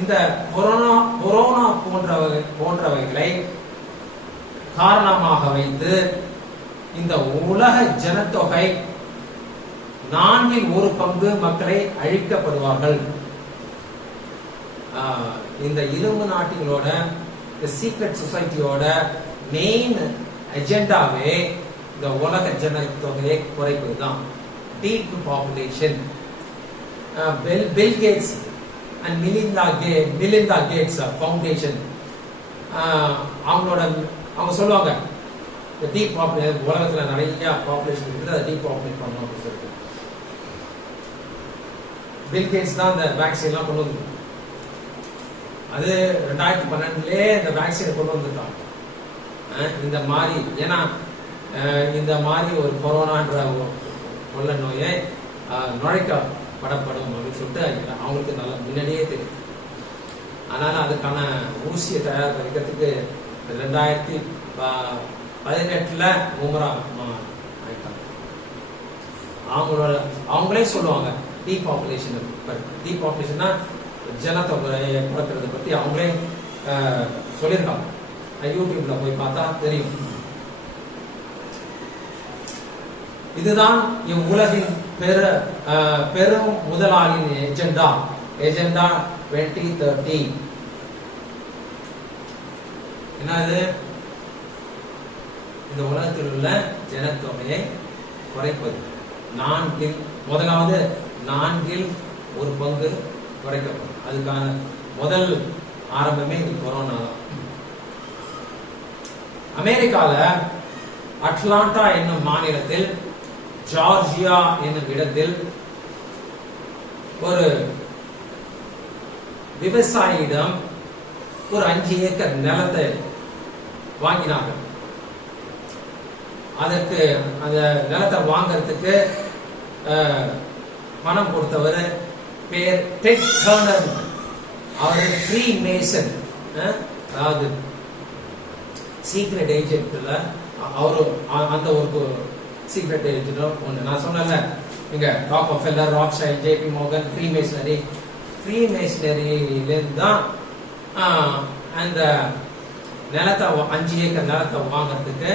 இந்த கொரோனா போன்றவைகளை காரணமாக வைத்து இந்த உலக ஜனத்தொகை 1/4 மக்களை அழிக்கப்படுவார்கள். இந்த இலுமினாட்டிகளோட சீக்ரெட் சொசைட்டியோட மெயின் அஜெண்டாவே இந்த உலக ஜனத்தொகையை குறைப்பது தான். Depopulation. Bill Gates and Melinda Gates Foundation அவங்க சொல்லுவாங்க டீப் பாப்புலேஷன், உலகத்துல நிறைய பாப்புலேஷன் இருக்குது, அதை டீப் பாப்புலேட் பண்ணணும் அப்படின்னு சொல்லிட்டு. பில் கேட்ஸ் தான் இந்த வேக்சின் எல்லாம் கொண்டு வந்து, அது 2012 இந்த வேக்சினை கொண்டு வந்துட்டாங்க. இந்த மாதிரி ஏன்னா இந்த மாதிரி ஒரு கொரோனான்ற கொள்ள நோயை நுழைக்கப்படப்படும் அப்படின்னு சொல்லிட்டு அவங்களுக்கு நல்லா முன்னாடியே தெரியும். அதனால அதுக்கான ஊசியை தயார் பண்ணிக்கிறதுக்கு 2018 மும்முரா ஆயிட்டாங்க. அவங்களே சொல்லுவாங்க டீபாப்புலேஷன்னா ஜனத்தொகையை குறைக்கிறத பத்தி அவங்களே சொல்லியிருக்காங்க. யூடியூப்ல போய் பார்த்தா தெரியும். இதுதான் இவ்வுலகின் பெரும் முதலாளியின் எஜெண்டா 2030. என்னது? இந்த உலகத்தில் உள்ள ஜனத்தொகையை குறைப்பது. முதலாவது 4/4 குறைக்கப்படும். அதுக்கான முதல் ஆரம்பமே இது கொரோனா தான். அமெரிக்கால அட்லாண்டா என்னும் மாநிலத்தில் ஜார்ஜியா என்னும் இடத்தில் ஒரு விவசாயியிடம் ஒரு 5 ஏக்கர் நிலத்தை வாங்கினார்கள். அதற்கு அந்த நிலத்தை வாங்கறதுக்கு பணம் கொடுத்தவர் பேர் டெட் டர்னர். அவர் ஃப்ரீ மேசன், அதாவது சீக்ரெட் ஏஜென்ட்ல அவரு அந்த ஒரு சீக்ரெட் ஏஜென்ட் ஒன்று. நான் சொன்னேன்ல இங்க ராக்ஃபெல்லர், ராத்ஷைல்ட், ஜேபி மோர்கன், ஃப்ரீ மேசனரியிலிருந்து தான் அந்த நிலத்தை 5 ஏக்கர் நிலத்தை வாங்கறதுக்கு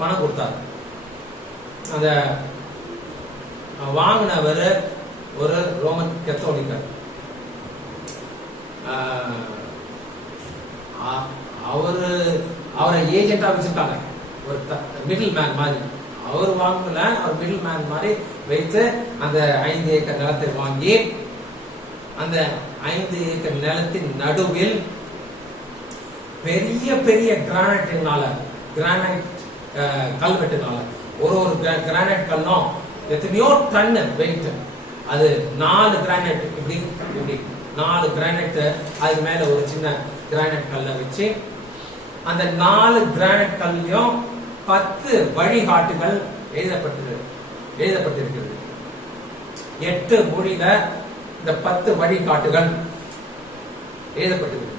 பணம் கொடுத்தார். அந்த வாங்கினவர் ஒரு ரோமன் கத்தோலிக்கர். அவரை ஏஜென்டா வச்சிருக்காங்க, ஒரு மிடில் மேன் மாதிரி. அவர் வாங்கல, அவர் மிடில் மேன் மாதிரி வைத்து அந்த 5 ஏக்கர் நிலத்தை வாங்கி அந்த 5 ஏக்கர் நிலத்தின் நடுவில் பெரிய பெரிய கிரானைட் கல்வெட்டுனால ஒரு கிரானைட் கல்லும் எத்தனையோ டன் வெயிட், அது 4 கிரானைட் இப்படி 4 கிரானைட், அதுக்கு மேல ஒரு சின்ன கிரானைட் கல்லை வச்சு அந்த 4 கிரானைட் கல்லையும் 10 வழிகாட்டுகள் எழுதப்பட்டிருக்கிறது. 8 மொழியில இந்த 10 வழிகாட்டுகள் எழுதப்பட்டிருக்கு.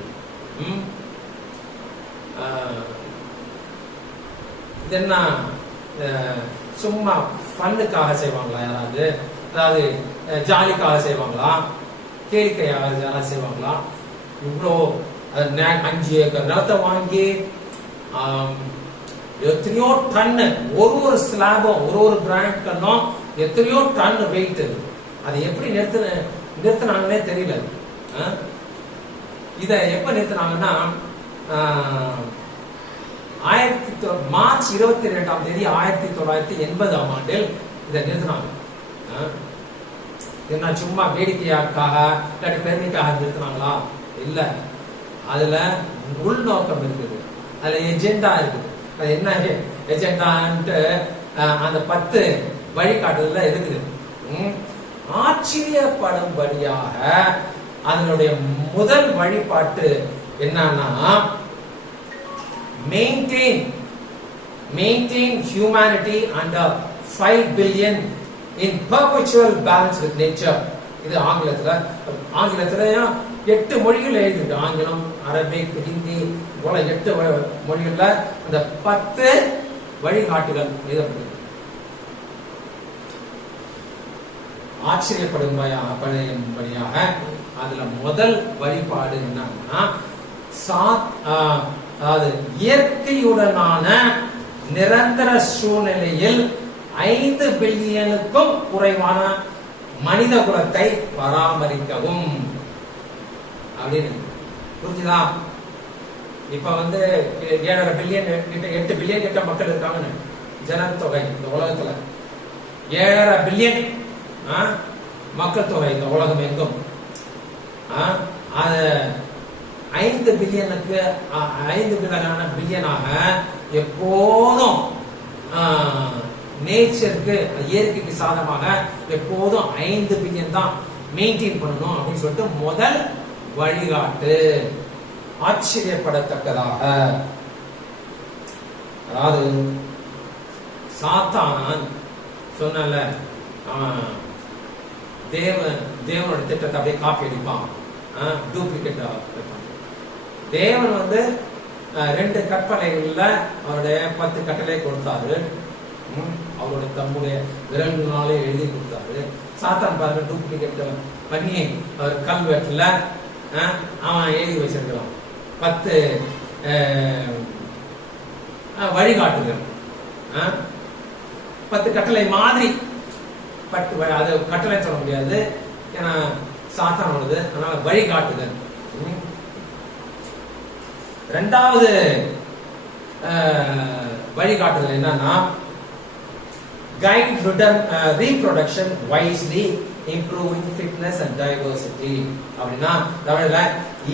இது என்ன சும்மா ஃபன்னுக்காக செய்வாங்களா யாராவது? அதாவது ஜாலிக்காக செய்வாங்களா? கேளிக்கையாக யாராவது செய்வாங்களா? இவ்வளோ 5 ஏக்கர் நிலத்தை வாங்கி எத்தனையோ டன், ஒரு ஸ்லாபும் ஒரு கிரானைட் கல்லும் எத்தனையோ டன் வெயிட். அதை எப்படி நிறுத்தினாங்கன்னே தெரியல. இத எப்ப நிறுத்தினாங்கன்னா மார்ச் 22ஆம் தேதி 1980ஆம் ஆண்டில் இதை நிறுத்தினாங்க. என்ன சும்மா வேடிக்கையாக்காக இல்லாட்டி பெருமைக்காக நிறுத்தினாங்களா? இல்ல, அதுல உள்நோக்கம் இருக்குது, அதுல எஜெண்டா இருக்குது. அது என்ன எஜெண்டான்ட்டு அந்த 10 வழிகாட்டுதல்ல இருக்குது. ஆச்சரியப்படும்படியாக அதனுடைய முதல் வழிபாட்டு என்னன்னா, maintain humanity under 5 billion in perpetual balance with nature. இது ஆங்கிலத்திலயும் 8 மொழிகள் எழுதிருக்கு. ஆங்கிலம், அரபிக், ஹிந்தி போல 8 மொழிகள்ல அந்த 10 வழிகாட்டுகள் எழுதப்பட்டிருக்கு. ஆச்சரியப்படும்படியாக அதுல முதல் வழிபாடு என்னன்னா, அதாவது இயற்கையுடனான நிரந்தர சூழ்நிலையில் 5 பில்லியனுக்கும் குறைவான மனித குலத்தை பராமரிக்கவும் அப்படின்னு. புரிஞ்சுதா? இப்ப 7.5 பில்லியன் 8 பில்லியன் கிட்ட மக்கள் இருக்காங்கன்னு ஜனத்தொகை இந்த உலகத்துல. 7.5 பில்லியன் மக்கள் தொகை இந்த உலகம் எங்கும். அது 5 பில்லியனுக்கு 5 பில்லியனாக எப்போதும் நேச்சருக்கு, இயற்கைக்கு சாதமாக எப்போதும் 5 பில்லியன் தான் மெயின்டைன் பண்ணணும் அப்படின்னு சொல்லிட்டு முதல் வழிகாட்டு. ஆச்சரியப்படத்தக்கதாக, அதாவது சாத்தான் சொன்னல தேவனோட திட்டத்தை அப்படியே காப்பி அடிப்பான், டூப்ளிகேட். தேவன் 2 கற்பனைகள்ல அவருடைய 10 கட்டளை கொடுத்தாரு. அவருடைய தம்முடைய விரல்களாலே எழுதி கொடுத்தாரு. சாத்தான் பாருங்க டூப்ளிகேட் பண்ணி அவர் கல்வெட்டுல அவன் எழுதி வச்சிருக்கிறான் 10 வழிகாட்டுகள். 10 கட்டளை மாதிரி அது கட்டளை சொல்ல முடியாது, ஏன்னா சாத்தானோடது. அதனால வழிகாட்டுதல். 2வது வழிகாட்டுதல் என்னன்னா, guide reproduction wisely improving fitness and diversity. அப்படின்னா தமிழ்ல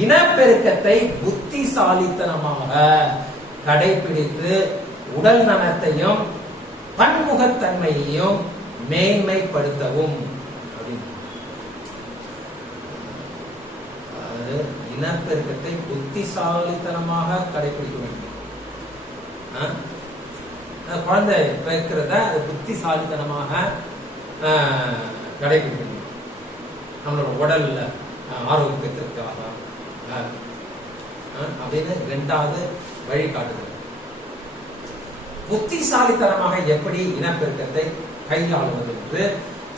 இனப்பெருக்கத்தை புத்திசாலித்தனமாக கடைபிடித்து உடல் நலத்தையும் பன்முகத்தன்மையையும் மேன்மைப்படுத்தவும். இனப்பெருக்கத்தை புத்திசாலித்தனமாக கடைபிடிக்க வேண்டும். குழந்தை பிறக்கிறத அது புத்திசாலித்தனமாக கடைபிடிக்கணும், நம்மளோட உடல்ல ஆரோக்கியத்திற்காக அப்படின்னு 2வது வழிகாட்டுதல். புத்திசாலித்தனமாக எப்படி இனப்பெருக்கத்தை கையாளுவது என்று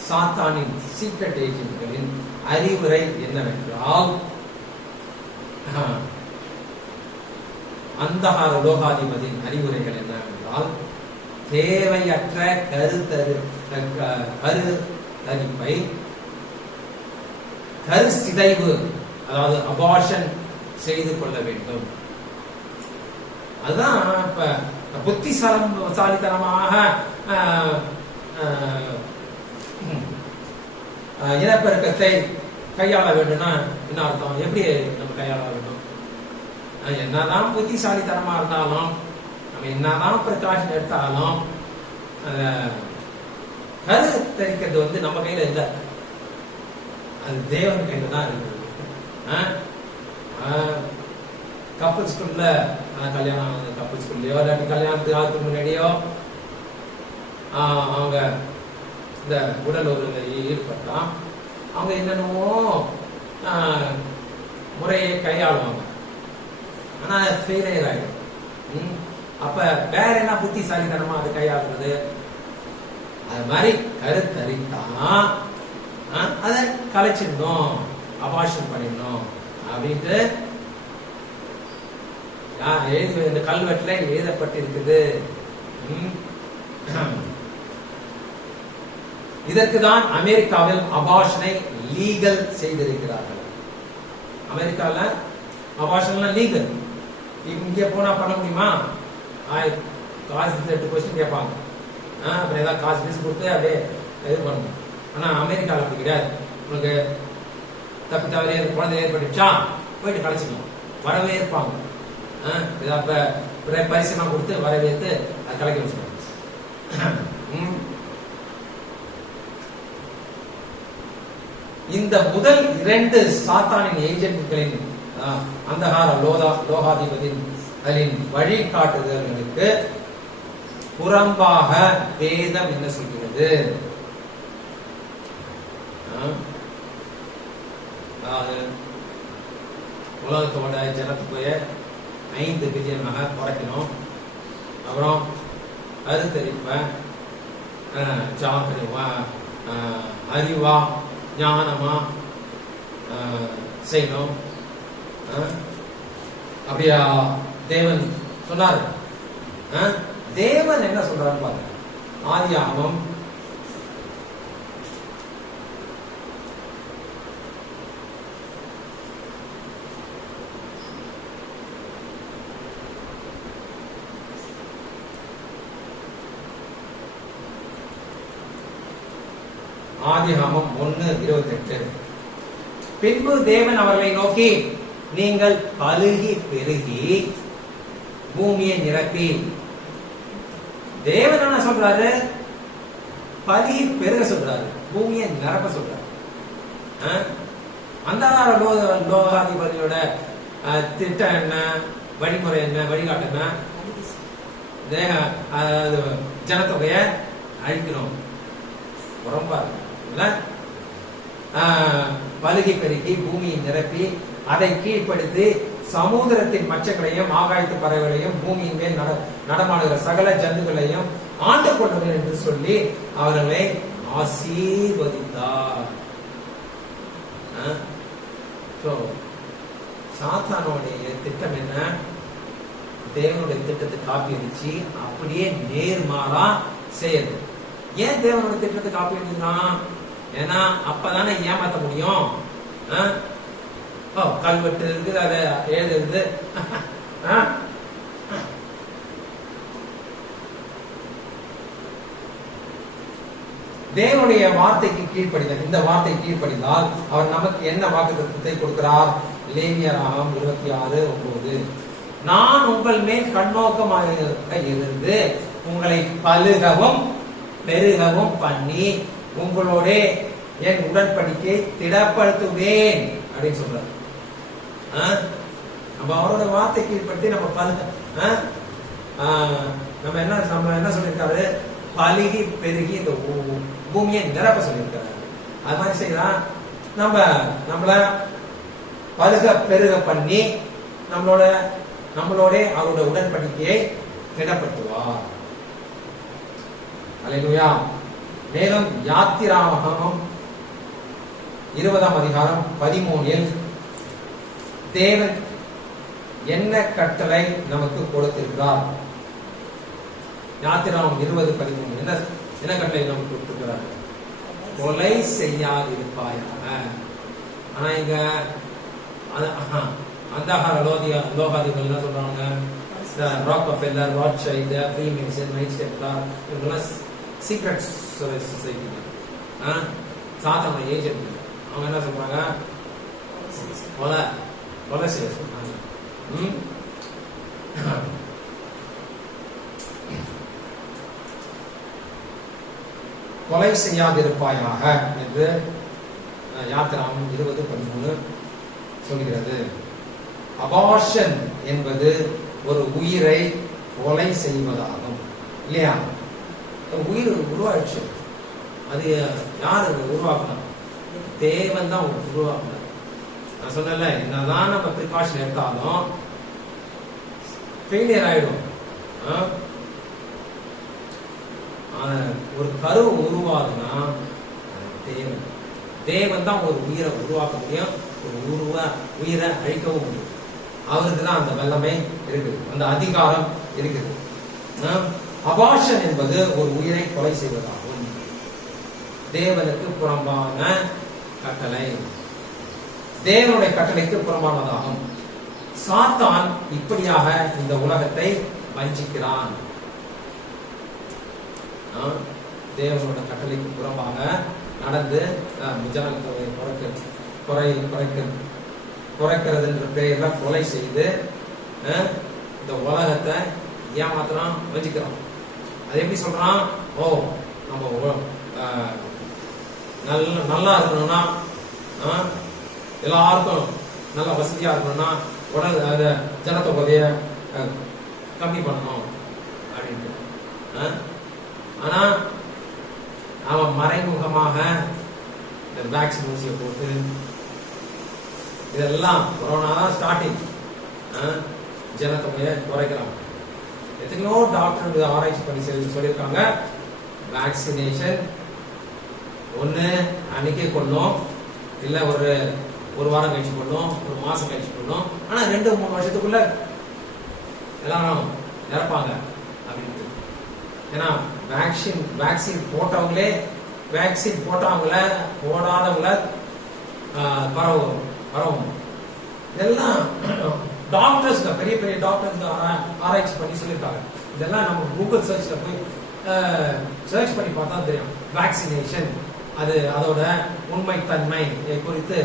சாத்தானின் சீக்ரெட் ஏஜென்ட்களின் அறிவுரை என்னவென்றால், அந்தகார லோகாதிபதியின் அறிவுரைகள் என்னவென்றால், தேவையற்ற கருத்தரிப்பை, கருசிதைவு, அதாவது அபார்ஷன் செய்து கொள்ள வேண்டும். அதுதான் இப்ப புத்திசாலித்தனமாக இனப்பெருக்கத்தை கையாள வேண்டும்னா என்ன அர்த்தம்? எப்படி நம்ம கையாள வேண்டும்? என்னதான் புத்திசாலித்தனமா இருந்தாலும், நம்ம என்னதான் பிரகாஷம் எடுத்தாலும், கருத்தரிக்கிறது நம்ம கையில இல்லை, அது தேவன் கையில தான் இருக்குது. கப்பல் ஸ்கூல்ல கல்யாணம் கப்பல் ஸ்கூல்லயோ இல்லாட்டி கல்யாணத்துக்கு ஆளுக்கு முன்னாடியோ அவங்க இந்த உடல் உறவுல ஈடுபட்டா அவங்க என்னென்னமோ முறையை கையாளுவாங்க. ஆனா ஃபெயிலியர் ஆயிடும். அப்ப வேற என்ன புத்திசாலித்தனமா அது கையாளுறது? அது மாதிரி கருத்தரித்தா அதை கலைச்சிடணும், அபாஷன் பண்ணிடணும் அப்படின்ட்டு இந்த கல்வெட்டுல எழுதப்பட்டிருக்குது. இதற்குதான் அமெரிக்காவில் அபாஷனை லீகல் செய்திருக்கிறார்கள். அமெரிக்கால அபாஷன்லாம் லீகல். இங்க போனா பண்ண முடியுமா? காசு 8 கொஸ்டின் கேட்பாங்க. அப்புறம் ஏதாவது காசு பீஸ் கொடுத்து அப்படியே இது பண்ணணும். ஆனா அமெரிக்காவில் அப்படி கிடையாது. உனக்கு தப்பி தவறே குழந்தை ஏற்பட்டுச்சா போயிட்டு கலைச்சிக்கலாம், வரவே இருப்பாங்க. பரிசெல்லாம் கொடுத்து வரவேற்று அதை கலக்கி வச்சுருவாங்க. இந்த முதல் 2 சாத்தானின் ஏஜென்ட்களின் அந்தகார லோகாதிபதியின் வழிகாட்டுதல்களுக்கு புறம்பாக வேதம் என்ன சொல்கிறது? உலகத்தோட ஜனத்துக்கு 5 பில்லியனாக குறைக்கணும். அப்புறம் கருத்தரிப்ப அறிவா ஞானமா செய்யணும். அப்படியா தேவன் சொன்னார். தேவன் என்ன சொல்றாரு பாருங்க. ஆதியாகமம் 1:28. பின்பு தேவன் அவர்களை நோக்கி, நீங்கள் பலுகி பெருகி பூமியை நிரப்பி. தேவன் என்ன சொல்றாரு? பலுகி பெருக சொல்றாரு, பூமியை நிரப்ப சொல்றாரு. அந்த லோகாதிபதியோட திட்டம் என்ன, வழிமுறை என்ன, வழிகாட்டு என்ன? ஜனத்தொகைய அழிக்கணும், புறம்பா பலுகி பெருகி பூமியை நிரப்பி அதை கீழ்ப்படுத்தி சமுதிரத்தின் மச்சங்களையும் ஆகாயத்து பறவைகளையும் பூமியின் மேல் நடமாடுகிற சகல ஜந்துக்களையும் ஆண்டு கொள்ளுங்கள் என்று சொல்லி அவர்களை ஆசீர்வதித்தார். சாத்தானுடைய திட்டம் என்ன? தேவனுடைய திட்டத்தை காப்பி அடிச்சு அப்படியே நேர்மாறா செய்யறது. ஏன் தேவனுடைய திட்டத்தை காப்பி அடிக்கிறான்? ஏன்னா அப்பதானே ஏமாத்த முடியும். கல்வெட்டு இருக்குது, அதை எழுதுறது. தேவனுடைய வார்த்தைக்கு கீழ்ப்படிதல். இந்த வார்த்தை கீழ்ப்படிந்தால் அவர் நமக்கு என்ன வாக்குத்தத்தத்தை கொடுக்கிறார்? லேவியராகமம் 26:9. நான் உங்கள் மேல் கண்ணோக்கமாக இருந்து உங்களை பலுகவும் பெருகவும் பண்ணி உங்களோட என் உடன்படிக்கை திடப்படுத்துவேன் அப்படின்னு சொல்றாரு. நம்ம அவரோட வார்த்தை கீழ்படுத்தி நம்ம நம்ம என்ன சொல்லியிருக்காரு? பலுகி பெருகி இந்த பூமியை நிரப்ப சொல்லியிருக்காரு. அது மாதிரி செய்யலாம். நம்மள பலுக பெருக பண்ணி நம்மளோட அவரோட உடன்படிக்கையை திடப்படுத்துவார். அல்லேலூயா. மேலும் யாத்திராகமம் 20:13 தேவன் என்ன கட்டளை நமக்கு கொடுத்திருக்கிறார்? யாத்திராகமம் 20:13 என்ன கட்டளை நமக்கு கொடுத்திருக்கிறார்? கொலை செய்யாதிருப்பாயாக. ஆனா இங்க அந்தகார லோகாதிபதிகள் என்ன சொல்றாங்க? ராக்ஃபெல்லர், ராத்ஷைல்டு, ஃப்ரீமேசன், நைட் டெம்ப்ளார், இவங்கெல்லாம் சீக்ரெட் சொசைட்டி. சாத்தான ஏஜென்ட். அவங்க என்ன சொல்றாங்க? கொலை செய்ய சொல்றாங்க. கொலை செய்யாதிருப்பாயாக என்று யாத்திராகமம் 20:13 சொல்கிறது. அபார்ஷன் என்பது ஒரு உயிரை கொலை செய்வதாகும். இல்லையா? உயிர் உருவாயிடுச்சு. அது யார் உருவாக்கணும்? தேவன் தான் உருவாக்கணும். நான் சொன்னல, என்னதான் நம்ம ப்ரிகாஷன் எடுத்தாலும் ஃபெயிலியர் ஆயிடும். ஒரு கரு உருவாகுனா தேவன் தான் ஒரு உயிரை உருவாக்க முடியும், ஒரு உயிரை அழிக்கவும் முடியும். அவருக்கு தான் அந்த வல்லமை இருக்குது, அந்த அதிகாரம் இருக்குது. அபார்ஷன் என்பது ஒரு உயிரை கொலை செய்வதாகும். தேவனுக்கு புறம்பான கட்டளை, தேவனுடைய கட்டளைக்கு புறம்பானதாகும். சாத்தான் இப்படியாக இந்த உலகத்தை வஞ்சிக்கிறான். தேவனோட கட்டளைக்கு புறம்பாக நடந்து ஜனத்தொகையை குறைக்கிறது என்ற பெயர்ல கொலை செய்து இந்த உலகத்தை ஏமாத்திரம் வஞ்சிக்கிறான். அது எப்படி சொல்றான்? நம்ம நல்லா இருக்கணும்னா, எல்லாருக்கும் நல்ல வசதியா இருக்கணும்னா உடல் ஜனத்தொகைய கம்மி பண்ணணும் அப்படின்ட்டு. ஆனா அவன் மறைமுகமாக இந்த வேக்சின் ஊசியை போட்டு, இதெல்லாம் கொரோனா தான் ஸ்டார்டிங், ஜனத்தொகையை குறைக்கிறான். எத்தனையோ டாக்டர் ஆராய்ச்சி பண்ணி சொல்லியிருக்காங்க, வேக்சினேஷன் ஒண்ணு அன்னைக்கே கொள்ளும், இல்ல ஒரு வாரம் கழிச்சு கொள்ளும், ஒரு மாசம் கழிச்சு கொள்ளும். ஆனா 2-3 வருஷத்துக்குள்ள எல்லாரும் இறப்பாங்க அப்படின்ட்டு. ஏன்னா வேக்சின் போட்டவங்களே, வேக்சின் போடாதவங்கள பரவும். இதெல்லாம் டாக்டர்ஸ், பெரிய பெரிய டாக்டர்ஸ் ஆராய்ச்சி பண்ணி சொல்லியிருக்காங்க. இதெல்லாம் நம்ம கூகுள் சர்ச்ல போய் சர்ச் பண்ணி பார்த்தா தெரியும். வேக்சினேஷன் அதோட உண்மைத்தன்மை குறித்து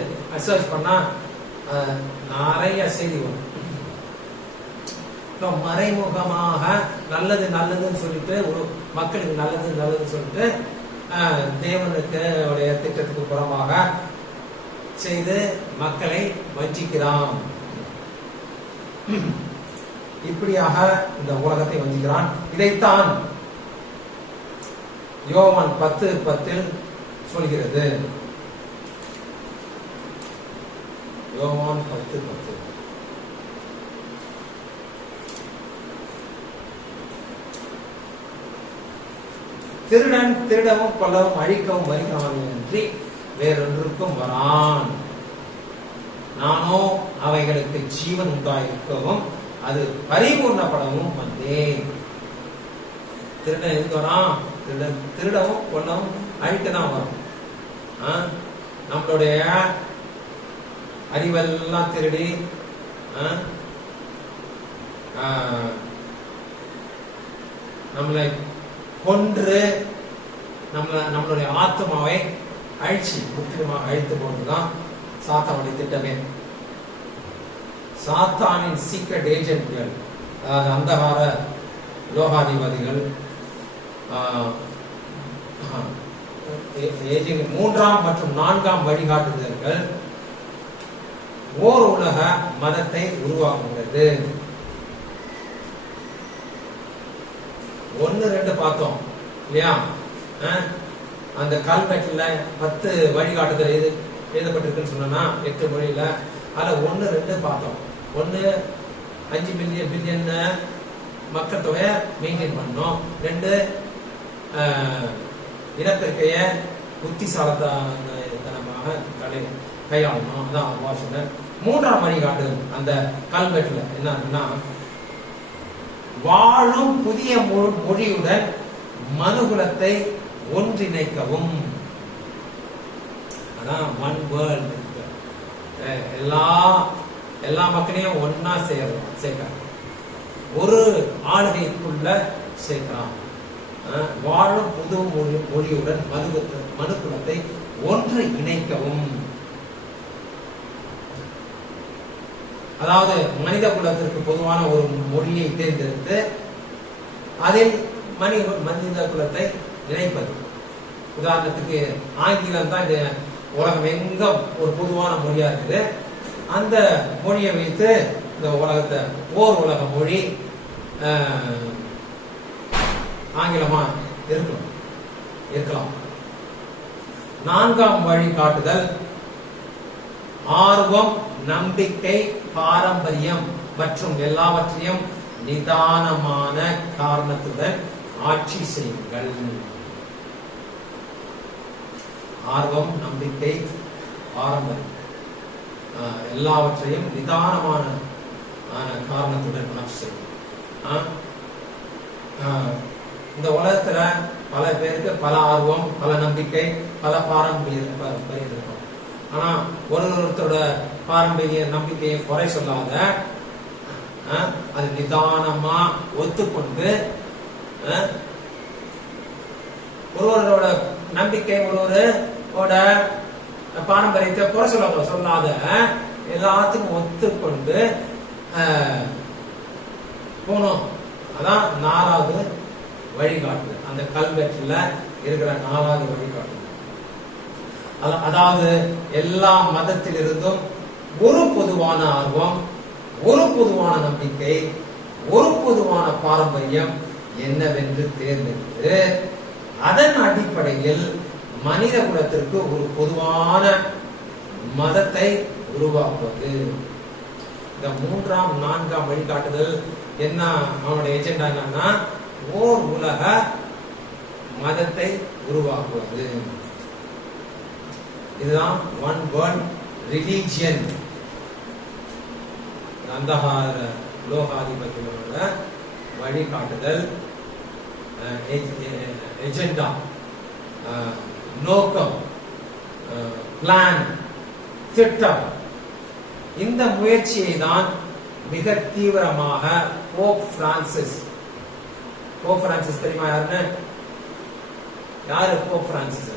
சர்ச் பண்ணா நிறைய செய்தி வரும். மறைமுகமாக நல்லதுன்னு சொல்லிட்டு, ஒரு மக்களுக்கு நல்லதுன்னு சொல்லிட்டு தேவனுக்கு திட்டத்துக்கு புறமாக செய்து மக்களை வஞ்சிக்கிறான். இப்படியாக இந்த உலகத்தை வஞ்சிக்கிறான். இதைத்தான் யோவான் 10:10 சொல்கிறது. யோவான் 10:10. திருடன் திருடவும் கொல்லவும் அழிக்கவும் வருகிறவனின்றி வேறொன்றுக்கும் வரான். நானோ அவைகளுக்கு ஜீவன் உண்டாயிருக்கவும் அது பரிபூர்ணப்படவும் வந்தேன். திருடன் எதுக்கு வரான்? திருடவும் கொல்லவும் அழிக்கதான் வரும். நம்மளுடைய அறிவெல்லாம் திருடி நம்மளை கொன்று நம்மளுடைய ஆத்மாவை அழிச்சு முற்றிலுமாக அழித்து போட்டுதான் சாத்தானுடைய திட்டமே. சாத்தானின் சீக்ரெட் ஏஜென்ட்கள், அதாவது அந்தகார லோகாதிபதிகள், 3ஆம் மற்றும் 4ஆம் வழிகாட்டுதல்கள் ஓர் உலக மதத்தை உருவாக்குகிறது. 1-2 பார்த்தோம் இல்லையா? அந்த கல்வெட்டுல 10 வழிகாட்டுதல் எழுதப்பட்டிருக்குன்னு சொன்னா 8 மொழியில, அதுல 1-2 பார்த்தோம். 1 5 பில்லியன் மக்கள் தொகையை மெயின்டைன் பண்ணணும். 2 இனப்பெருக்கைய புத்திசாலத்தனமாக கையாளணும், அதான் அபார்ஷன். 3ஆம் வழிகாட்டு அந்த கல்வெட்டுல என்னன்னா, வாழும் புதிய மொழியுடன் மனுகுலத்தை ஒன்றிணைக்கவும். அதான் ஒன் வேர்ல்ட், எல்லா மக்களையும் ஒன்னா சேர்க்க. ஒரு ஆளுகைக்குள்ள சேர்க்கிறான். வாழும் புது மொழியுடன் மனுக்குலத்தை ஒன்று இணைக்கவும், அதாவது மனித குலத்திற்கு பொதுவான ஒரு மொழியை தேர்ந்தெடுத்து அதில் மனித குலத்தை இணைப்பது. உதாரணத்துக்கு ஆங்கிலம் தான் இந்த உலகம் எங்க ஒரு பொதுவான மொழியா இருக்குது. அந்த மொழியை வைத்து இந்த உலகத்தை ஓர் உலக மொழி ஆங்கிலமா இருக்கலாம். நான்காம் வழிகாட்டுதல் ஆர்வம், நம்பிக்கை, பாரம்பரியம் மற்றும் எல்லாவற்றையும் நிதானமான காரணத்துடன் ஆட்சி செய்யுங்கள். ஆர்வம், நம்பிக்கை, பாரம்பரியம் எல்லாவற்றையும் நிதானமான காரணத்துடன் ஆட்சி செய்யும். இந்த உலகத்துல பல பேருக்கு பல ஆர்வம், பல நம்பிக்கை, பல பாரம்பரியம் இருக்கும். ஆனா ஒருத்தரோட பாரம்பரிய நம்பிக்கையை குறை சொல்லாத, அது நிதானமா ஒத்துக்கொண்டு ஒருவரோட நம்பிக்கை, ஒருவரோட பாரம்பரியத்தை குறை சொல்லாத எல்லாத்துக்கும் ஒத்துக்கொண்டு போனோம். அதான் 4வது வழிகாட்டு. அந்த கல்வெட்டுல இருக்கிற 4வது வழிகாட்டு. அதாவது எல்லா மதத்திலிருந்தும் ஒரு பொதுவான ஆர்வம், ஒரு பொதுவான நம்பிக்கை, ஒரு பொதுவான பாரம்பரியம் என்னவென்று தேர்ந்தெடுத்து அதன் அடிப்படையில் மனித குலத்திற்கு ஒரு பொதுவான மதத்தை உருவாக்குவது. இந்த 3ஆம் 4ஆம் வழிகாட்டுதல் என்ன, அவனுடைய எஜெண்டா என்னன்னா ஓர் உலக மதத்தை உருவாக்குவது. இதுதான் ஒன் வேர்ல்ட் ரிலீஜியன். அந்தகார லோகாதிபத்தியோட வழிகாட்டுதல், எஜெண்டா, நோக்கம், பிளான், திட்டம். இந்த முயற்சியை தான் மிக தீவிரமாக போப் பிரான்சிஸ் தெரியுமா யாருன்னு? யாரு போப் பிரான்சிஸ்?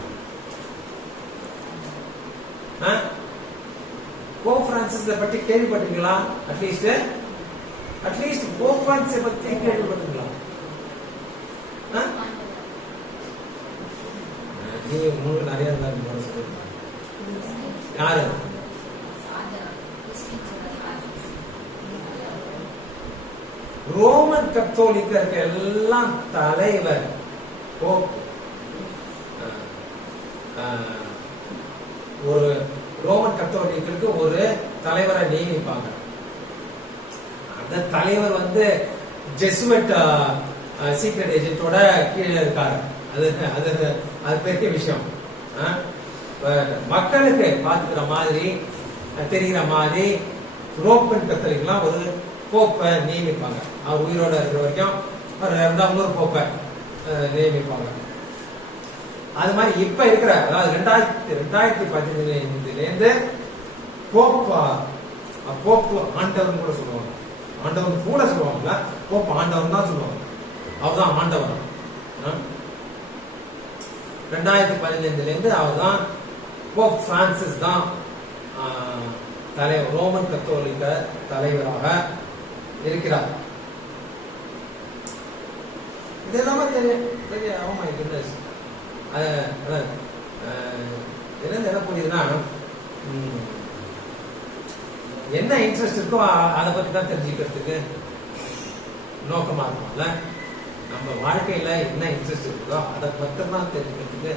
போப் பிரான்சிஸ் பற்றி கேள்விப்பட்டீங்களா? அட்லீஸ்ட் போப் பிரான்சிஸ் பற்றி கேள்விப்பட்டீங்களா? நீ உங்களுக்கு நிறைய யாரு? ரோமன் கத்தோலிக்கருக்கு எல்லாம் தலைவர் போப். ஒரு ரோமன் கத்தோலிக்கருக்கு ஒரு தலைவரை நியமிப்பாங்க. அந்த தலைவர் ஜெசுவட் சீக்ரெட் ஏஜென்ட்டோட கீழே இருக்காரு. அது பெரிய விஷயம். மக்களுக்கு பாத்துக்கிற மாதிரி தெரிகிற மாதிரி ரோமன் கத்தோலிக்கலாம் ஒரு போப்பை நியமிப்பாங்க. அவர் உயிரோட இருக்கிற வரைக்கும் இன்னொரு போப்பை நியமிப்பாங்க. அது மாதிரி இப்ப இருக்கிற, அதாவது 2015 போப் ஆண்டவன் கூட சொல்லுவாங்க. ஆண்டவன் கூட சொல்லுவாங்கல்ல, போப் ஆண்டவன் தான் சொல்லுவாங்க. அவர்தான் ஆண்டவன். 2015 அவர் தான் போப் பிரான்சிஸ் தான் தலைவர், ரோமன் கத்தோலிக்க தலைவராக இருக்கிறார். இதெல்லாம் என்ன புரியுதுன்னா, என்ன இன்ட்ரெஸ்ட் இருக்கோ அதை பத்தி தான் தெரிஞ்சுக்கிறதுக்கு நோக்கமா இருக்கும்ல. நம்ம வாழ்க்கையில என்ன இன்ட்ரெஸ்ட் இருக்கோ அதை பத்தி தான் தெரிஞ்சுக்கிறதுக்கு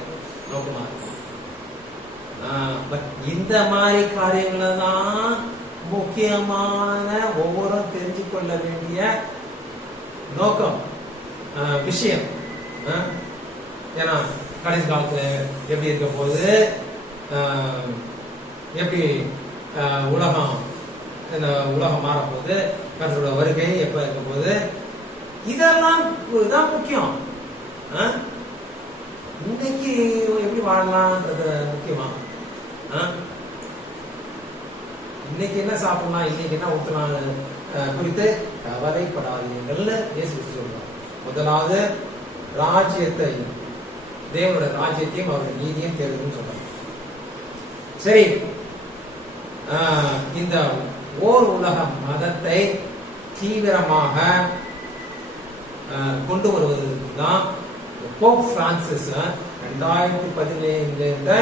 நோக்கமா இருக்கும். இந்த மாதிரி காரியங்களை தான் முக்கியமான ஒவ்வொருவரும் தெரிஞ்சு கொள்ள வேண்டிய நோக்கம், விஷயம். ஏன்னா கடைசி காலத்துல எப்படி இருக்க போது, எப்படி உலகம் மாறப்போகுது, கர்த்தரோட வருகை எப்ப இருக்க போது, இதெல்லாம் தான் முக்கியம். இன்னைக்கு எப்படி வாழலாம்ன்றது முக்கியமா? இன்னைக்கு என்ன சாப்பிடலாம், இன்னைக்கு என்ன ஊற்றலாம் குறித்து கவலைப்படாதீங்கள்னு இயேசு சொல்றார். முதலாவது ராஜ்யத்தை, தேவனோட ராஜ்யத்தையும் அவருடைய நீதியும் தேடுன்னு சொல்றாங்க. சரி, இந்த ஓர் உலக மதத்தை தீவிரமாக கொண்டு வருவதுதான் போப் பிரான்சிஸ் 2015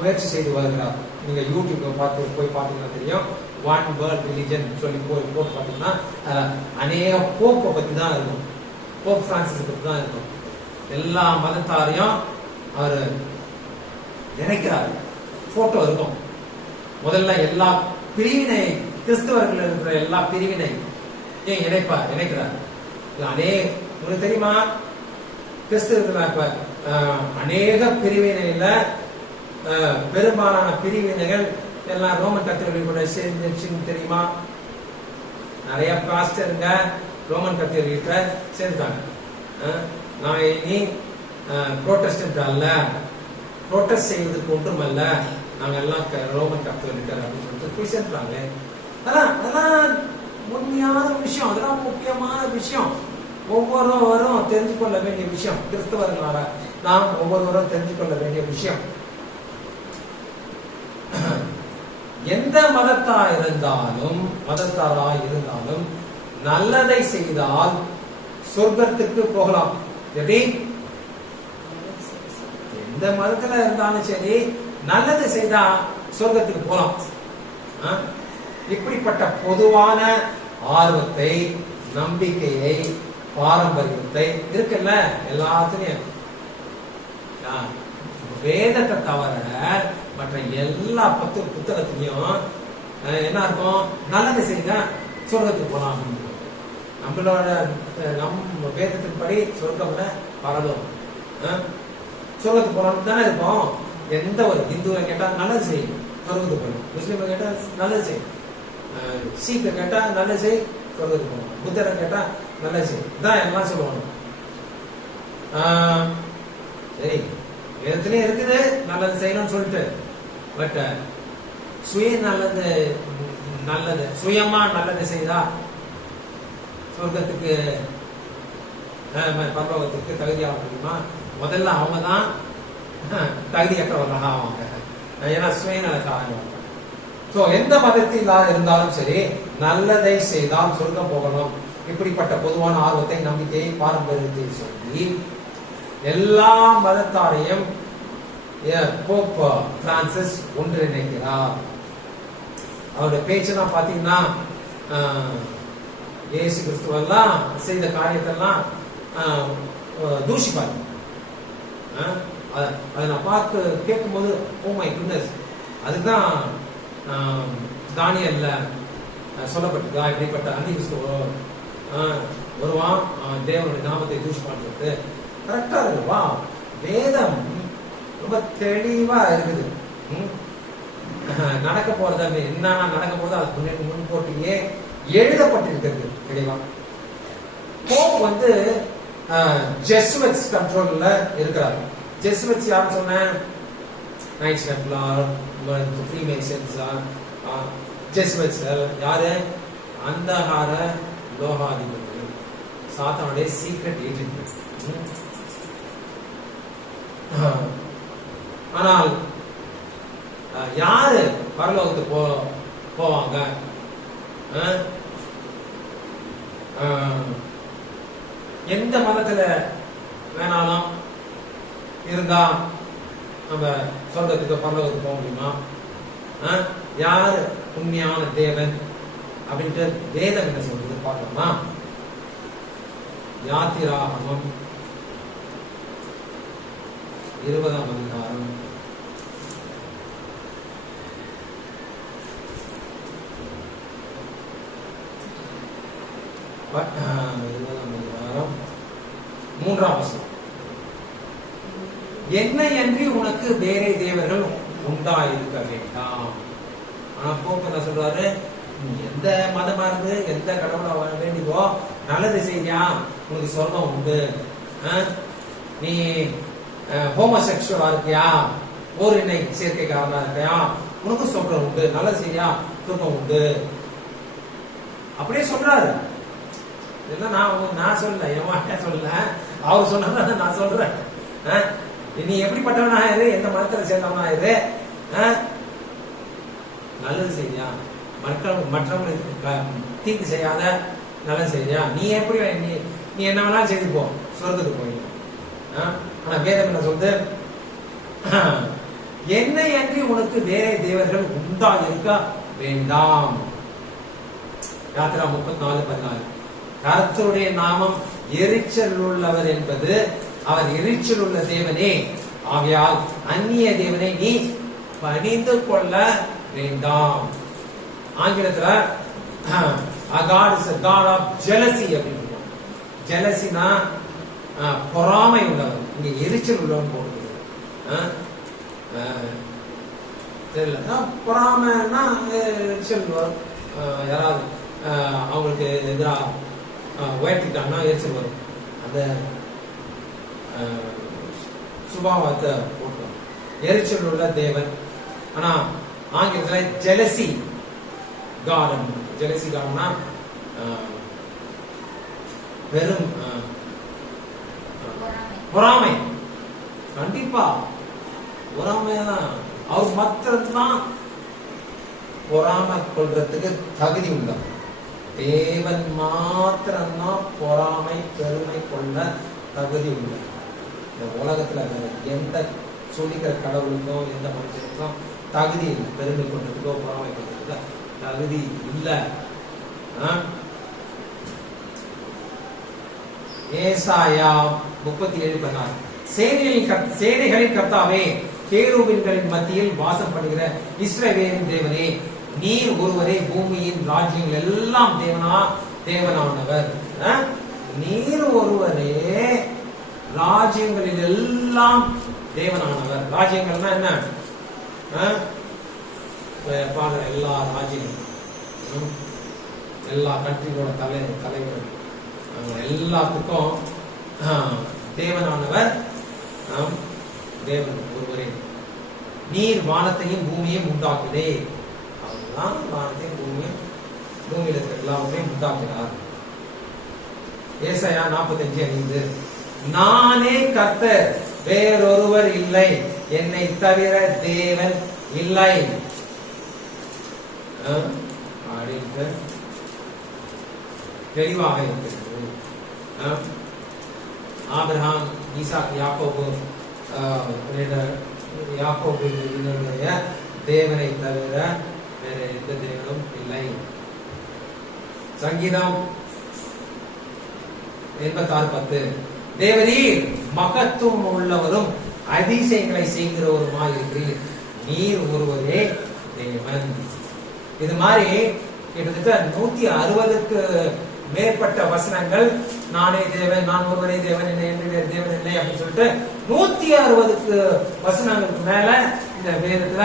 முயற்சி செய்து வருகிறார். நீங்க யூடியூப்ல போய் பார்த்தீங்கன்னா தெரியும். ஒன் வேர்ல்ட் ரிலிஜன் சொல்லி போட்டு பார்த்தீங்கன்னா அநேக போப்பை பத்தி தான் இருக்கும். போப் பிரான்சிஸ் பத்தி தான் இருக்கும். எல்லா மதத்தாரையும் அவர் நினைக்கிறார். போட்டோ இருக்கும். முதல்ல எல்லா பிரிவினை, கிறிஸ்தவர்கள் இருக்கிற எல்லா பிரிவினை இணைக்கிறார். உங்களுக்கு தெரியுமா, கிறிஸ்தவர்கள் அநேக பிரிவினையில பெரும்பாலான பிரிவினைகள் எல்லாம் ரோமன் கத்தோலிக்க கூட சேர்ந்துச்சுன்னு தெரியுமா? நிறைய பாஸ்டருங்க ரோமன் கத்தோலிக்க சேர்ந்துட்டாங்க. நான் இனி புரோட்டஸ்டன்ட் அல்ல, புரோட்டஸ்ட் செய்வதற்கு ஒன்றுமல்ல, நாங்க எல்லாம் ரோமன் கத்தோலிக்கர் அப்படின்னு சொல்லிட்டு போய் சேர்ந்துட்டாங்க. அதெல்லாம் உண்மையான விஷயம், அதெல்லாம் முக்கியமான விஷயம். ஒவ்வொருவரும் தெரிஞ்சு கொள்ள வேண்டிய விஷயம். கிறிஸ்தவர்களாக நாம் ஒவ்வொருவரும் தெரிஞ்சு கொள்ள வேண்டிய விஷயம். எந்த மதத்தாரா இருந்தாலும் நல்லதை செய்தால் சொர்க்கத்துக்கு போகலாம். எப்படி? எந்த மதத்துல இருந்தாலும் சரி, நல்லது செய்தா சொர்க்கத்துக்கு போகலாம். இப்படிப்பட்ட பொதுவான ஆர்வத்தை, நம்பிக்கையை, பாரம்பரியத்தை இருக்குல்ல எல்லாத்துலயும், வேதத்தை தவிர மற்ற எல்லா புத்தகத்திலையும் என்ன இருக்கும்? நல்லது செய்த சொர்க்கத்துக்கு போலாம். நம்மளோட வேதத்தின் படி சொர்க்கம்ல பரலும், சொர்க்கத்துக்கு போலாம்னு தானே இருக்கும். எந்த ஒரு இந்துவை கேட்டா நல்லது செய்யும், சொர்க்கத்துக்கு போகணும். முஸ்லீமை கேட்டா நல்லது செய்யும், சீக்கை கேட்டா நல்லது செய், சொர்க்கத்துக்கு போகணும். புத்தரை கேட்டா நல்லது செய், இதான் எல்லாம் சொல்லுவாங்க. சரி, வேதத்திலே இருக்குது நல்லது செய்யணும்னு சொல்லிட்டு. பட் சுயமா நல்லது செய்தா சொர்க்கத்துக்கு பரலோகத்துக்கு தகுதியாக முடியுமா? முதல்ல அவங்க தான் தகுதியற்றவர்களாக ஆவாங்க. ஏன்னா சுயநலக்காக. சோ எந்த மதத்தில் இருந்தாலும் சரி, நல்லதை செய்தால் சொர்க்கம் போகணும். இப்படிப்பட்ட பொதுவான ஆர்வத்தை, நம்பிக்கையை, பாரம்பரியத்தை சொல்லி எல்லா மதத்தாரையும் போப் பிரான்சிஸ் ஒன்றிணைக்கிறார். அவருடைய பேச்செல்லாம் பாத்தீங்கன்னா இயேசு கிறிஸ்துவெல்லாம் செய்த காரியத்தெல்லாம் தூஷிப்பாரு. அதை நான் கேட்கும் போது ஓ மை குட்னஸ், அதுதான் தானியல்ல சொல்லப்பட்டதா? இப்படிப்பட்ட அந்தி கிறிஸ்துவ வருவான், தேவனுடைய நாமத்தை தூஷிப்பான்னு சொல்லிட்டு கரெக்டா இருக்குவா. வேதம் ரொம்ப தெளிவா இருக்குது. நடக்க போறத என்னன்னா நடக்க போறது அது முன்கூட்டியே எழுதப்பட்டிருக்கிறது. தெளிவா. போப் வந்து ஜெசுவட்ஸ் கண்ட்ரோல்ல இருக்கிறாரு. ஜெசுவட்ஸ் யாருன்னு சொன்னேன்? Nights Templar, Freemasons. ஜெசுவட்ஸ் யாரு? அந்தகார லோகாதிபதிகள், சாத்தானுடைய சீக்ரெட் ஏஜென்ட். ஆனால் யாரு பரலோகத்துக்கு போவாங்க? எந்த மதத்துல வேணாலும் இருந்தா நம்ம சொர்க்கத்துக்கு பரலோகத்துக்கு போக முடியுமா? யாரு உண்மையான தேவன் அப்படின்ட்டு வேதம் என்ன சொல்றது பார்க்கலாமா? யாத்திராகமம் 20ஆம் அதிகாரம் 3ஆம் வசனம். என்னை அன்றி உனக்கு வேறே தேவர்கள் உண்டாயிருக்க வேண்டாம். ஆனா போப் என்ன சொல்றாரு? எந்த மதமா இருந்து எந்த கடவுளை வேண்டியதோ நல்லது செய்யா உனக்கு சொர்க்கம் உண்டு. நீ ஹோமோசெக்சுவலா இருக்கியா, ஓர் இணை சேர்க்கைக்காரனா இருக்கியா, உனக்கு சொர்க்கம் உண்டு. நல்லது செய்யா சொர்க்கம் உண்டு. அப்படியே சொல்றாரு. இதெல்லாம் நான் சொல்லல, என் வார்த்தையா சொல்லல, அவர் சொன்னதான் நான் சொல்றேன். நீ எப்படிப்பட்டவனா இரு, எந்த மதத்துல சேர்ந்தவனா இரு, நல்லது செய்யா, மற்றவங்களுக்கு தீங்கு செய்யாத நல்லது செய்யா, நீ எப்படி நீ என்ன வேணாலும் செய்து போ, சொர்க்கத்துக்கு போயிடும். ஆனா வேதம் என்ன சொல்லுது, என்னை அன்றி உனக்கு வேற தேவர்கள் உண்டா இருக்க வேண்டாம். யாத்திரா 34:14. கர்த்தருடைய நாமம் எரிச்சல் உள்ளவர் என்பது அவர் எரிச்சல் உள்ள தேவனே, ஆகையால் அந்நிய தேவனை நீ பணிந்து கொள்ள வேண்டாம். ஆங்கிலத்துல God is a God of jealousy அப்படின்னு. ஜெலசினா பொறாமை உள்ளவர், இங்க எரிச்சல் உள்ளவன் போடுது. தெரியல, பொறாமைன்னா எரிச்சல் வரும். யாராவது அவங்களுக்கு எதிராக உயர்த்திட்டாங்கன்னா எரிச்சல் வரும். அந்த சுபாவத்தை போட்டோம், எரிச்சல் உள்ள தேவன். ஆனா ஆங்கிலத்துல ஜெலசி கார்டன், ஜெலசி கார்டன்னா வெறும் பொறாமை. கண்டிப்பா பொறாமைதான். அவர் மாத்திரம்தான் பொறாமை கொள்றதுக்கு தகுதி உள்ள தேவன், மாத்திரம்தான் பொறாமை பெருமை கொள்ள தகுதி உள்ள. இந்த உலகத்துல எந்த சொல்லிக்கிற கடவுளுக்கோ எந்த மனுஷனுக்கோ தகுதி இல்லை. பெருமை கொண்டதுக்கோ பொறாமை கொண்டதுக்கோ தகுதி இல்லை. ஏசாயா 37:16. சேனைகளின் கர்த்தாவே, கேருபீன்களின் மத்தியில் வாசம் பண்ணுகிற இஸ்ரவேலின் தேவனே, நீர் ஒருவரே பூமியின் ராஜ்யங்கள் எல்லாம் தேவனானவர். நீர் ஒருவரே ராஜ்யங்களில் எல்லாம் தேவனானவர். ராஜ்யங்கள்னா என்ன? எல்லா ராஜ்யங்களும், எல்லா கண்ட்ரிகளோட தலைவர் எல்லாத்துக்கும் தேவனானவர் தேவன் ஒருவரே. நீர் வானத்தையும் பூமியையும் உண்டாக்குதே. அவர்தான் வானத்தையும் பூமியும் பூமியில இருக்கிற எல்லாவற்றையும் உண்டாக்கினார். ஏசாயா 45:5. நானே கர்த்தர், வேறொருவர் இல்லை, என்னை தவிர தேவன் இல்லை. தெளிவாக இருக்கிறது. ஆபிரகாம், ஈசாக், யாக்கோபுடைய தேவனை தவிர வேற எந்த தேவனும் இல்லை. சங்கீதம் 86:10. தேவரீர் மகத்துவம் உள்ளவரும் அதிசயங்களை செய்கிறவருமாய் இருக்கிறீர், நீர் ஒருவரே தேவன். இது மாதிரி கிட்டத்தட்ட 160க்கு மேற்பட்ட வசனங்கள் நானே தேவன், நான் ஒருவரே தேவன், என்னை என்று வேறு தேவன் இல்லை அப்படின்னு சொல்லிட்டு 160க்கு வசனங்களுக்கு மேல இந்த வேதத்துல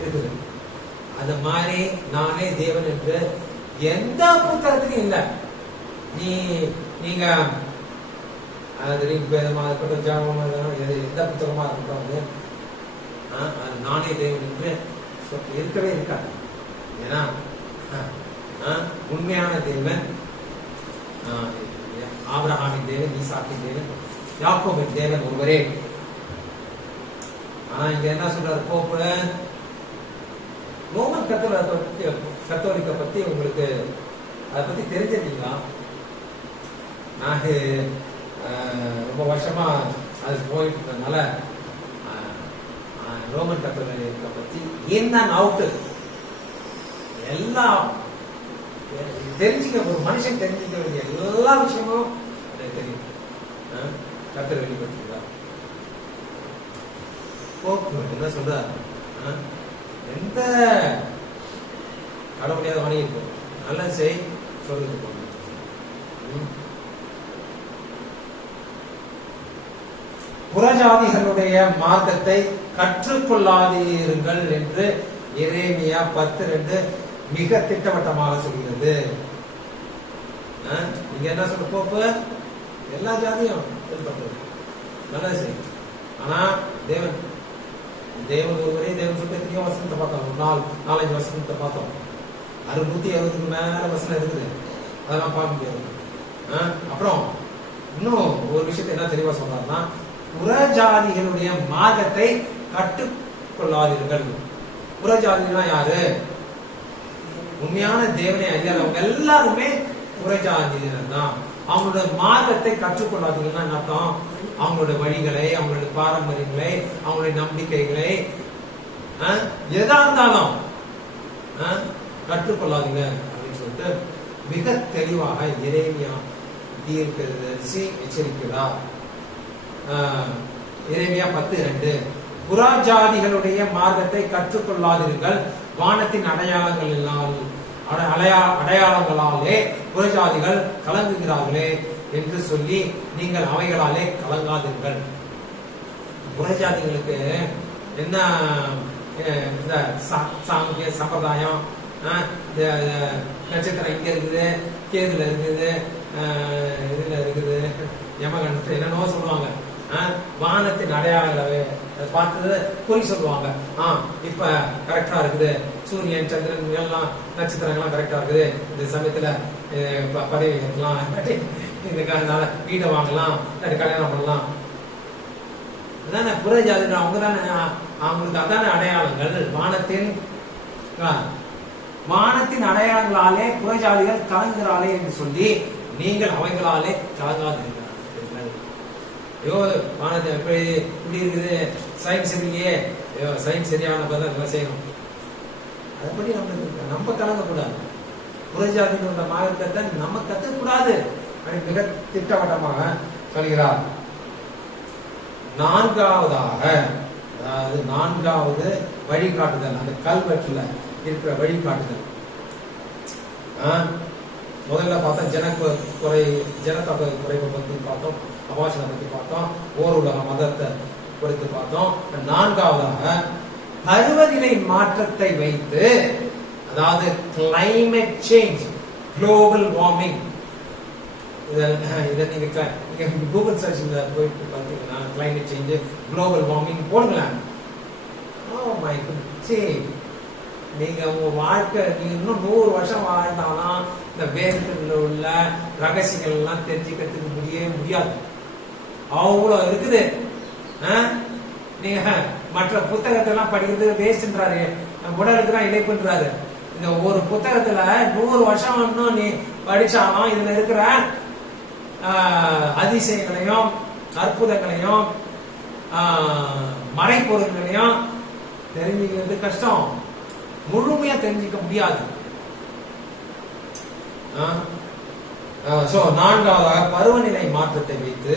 இருக்குது. அது மாதிரி நானே தேவன் என்று எந்த புத்தகத்திலும் இல்லை. நீங்க வேதமா இருக்கட்டும், ஜாபமா இருக்கட்டும், எந்த புத்தகமா இருக்கட்டும், அது நானே தேவன் என்று இருக்கவே இருக்காது. ஏன்னா உண்மையான தேவன் ஆபிரகாமின் தேவன், ஈசாக்கின் தேவன், யாக்கோபின் தேவன் ஒருவரே. ஆனா இங்க என்ன சொல்றாரு போப்பு, ரோமன் கத்தோலிக்க பத்தி உங்களுக்கு அதை பத்தி தெரிஞ்சிருக்கீங்களா? நான் ரொம்ப வருஷமா அது போயிட்டு இருந்ததுனால ரோமன் கத்தோலிக்க பத்தி இன் அண்ட் அவுட் எல்லாம் தெரிஞ்சுக்க, ஒரு மனுஷன் தெரிஞ்சுக்க வேண்டிய எல்லா விஷயமும் தெரியும். கர்த்தர் வெளிப்படுத்துகிறார். என்ன சொல்றார்? எந்த கட முடியாத வணங்கி இருக்கும், நல்ல செய் சொல்லிட்டு போகணும். புறஜாதிகளுடைய மார்க்கத்தை கற்றுக்கொள்ளாதீருங்கள் என்று எரேமியா 10:2 மிக திட்டவட்டமாக சொல்கிறது. நீங்க என்ன சொல்ற போப்பு, எல்லா ஜாதியும் நல்லது செய்யும். ஆனா தேவன் ஒருவரே தேவன் சொல்லிட்டு எத்தனையோ வசனத்தை பார்த்தோம். 4-5 வசனத்தை பார்த்தோம். 660க்கு மேல வசனம் இருக்குது, அதெல்லாம் பார்க்க முடியாது. அப்புறம் இன்னும் ஒரு விஷயத்தை என்ன தெளிவா சொல்றாருன்னா, புறஜாதிகளுடைய மார்க்கத்தை கற்றுக்கொள்ளாதீர்கள். புறஜாதினா யாரு? உண்மையான தேவனை அறியாதவங்க எல்லாருமே புறஜாதியினர் தான். அவங்களோட மார்க்கத்தை கற்றுக்கொள்ளாதீங்கன்னா என்ன அர்த்தம்? அவங்களோட வழிகளை, அவங்களுடைய பாரம்பரியங்களை, அவங்களுடைய நம்பிக்கைகளை எதா இருந்தாலும் கற்றுக்கொள்ளாதீங்க அப்படின்னு சொல்லிட்டு மிக தெளிவாக எரேமியா தீர்க்கதரிசி எச்சரிக்கிறார். எரேமியா 10:2, புறஜாதிகளுடைய மார்க்கத்தை கற்றுக்கொள்ளாதீர்கள், வானத்தின் அடையாளங்களாலே புறஜாதிகள் கலங்குகிறார்களே என்று சொல்லி நீங்கள் அவைகளாலே கலங்காதீர்கள். புறஜாதிகளுக்கு என்ன இந்த சாங்கிய சம்பிரதாயம், நட்சத்திரம் இங்க இருக்குது, கேதுல இருக்குது, இதுல இருக்குது, யமகண்டத்துல என்னென்னவோ சொல்லுவாங்க. வானத்தின் அடையாளங்களை பார்த்து குறி சொல்லுவாங்க. இப்ப கரெக்டா இருக்குது, சூரியன் சந்திரன் எல்லாம் நட்சத்திரங்கள்லாம் கரெக்டா இருக்குது, இந்த சமயத்துல பதவி ஏற்கலாம், இந்த காலத்தால வீடை வாங்கலாம், கல்யாணம் பண்ணலாம். அதான புறஜாதிகள், அவங்க தானே, அவங்களுக்கு அதான அடையாளங்கள். வானத்தின் அடையாளங்களாலே புறஜாதிகள் கலங்குகிறாளே என்று சொல்லி நீங்கள் அவைகளாலே கலங்காதீர்கள். ஐயோ வானத்தை எப்படி இப்படி இருக்குது, சயின்ஸ் இல்லையே, ஐயோ சயின்ஸ் சரியான பதில் எல்லாம் செய்யணும், அதுபடி நம்ம கலங்கக்கூடாது. புறஜாதிகளோட மார்க்கத்தை நம்ம கத்துக்கூடாது அப்படின்னு மிக திட்டவட்டமாக சொல்கிறார். நான்காவதாக, அதாவது நான்காவது வழிகாட்டுதல், அந்த கல்வெட்டுல இருக்கிற வழிகாட்டுதல். முதல்ல பார்த்தா ஜனத்தொகை குறைவை பத்தி பார்த்தோம், அபாஷனை பத்தி பார்த்தோம், ஓருலக மதத்தை குறித்து பார்த்தோம். நான்காவதாக பருவநிலை மாற்றத்தை வைத்து, அதாவது கிளைமேட் சேஞ்ச், குளோபல் வார்மிங். இதை நீங்க கூகுள் சர்ச்ல போயிட்டு பார்த்தீங்கன்னா கிளைமேட் சேஞ்ச், குளோபல் வார்மிங் போடுங்களேன். நீங்க உங்க வாழ்க்கை, நீங்க இன்னும் 100 வருஷம் வாழ்ந்தாலும் இந்த வேதத்துல உள்ள ரகசியங்கள் எல்லாம் தெரிஞ்சுக்கிறதுக்கு முடியாது. அவ்வளவு இருக்குது. நீங்க மற்ற புத்தகத்தை எல்லாம் படிக்கிறது வேஸ்ட்ன்றாரு, உடலுக்கு தான் இழைப்புன்றாரு. இந்த ஒரு புத்தகத்துல 100 வருஷம் இன்னும் நீ படிச்சாலும் இதுல இருக்கிற அதிசயங்களையும் அற்புதங்களையும் மறைப்பொருள்களையும் தெரிஞ்சுக்கிறது கஷ்டம், முழுமையா தெரிஞ்சுக்க முடியாது. நான்காவதாக பருவநிலை மாற்றத்தை வைத்து,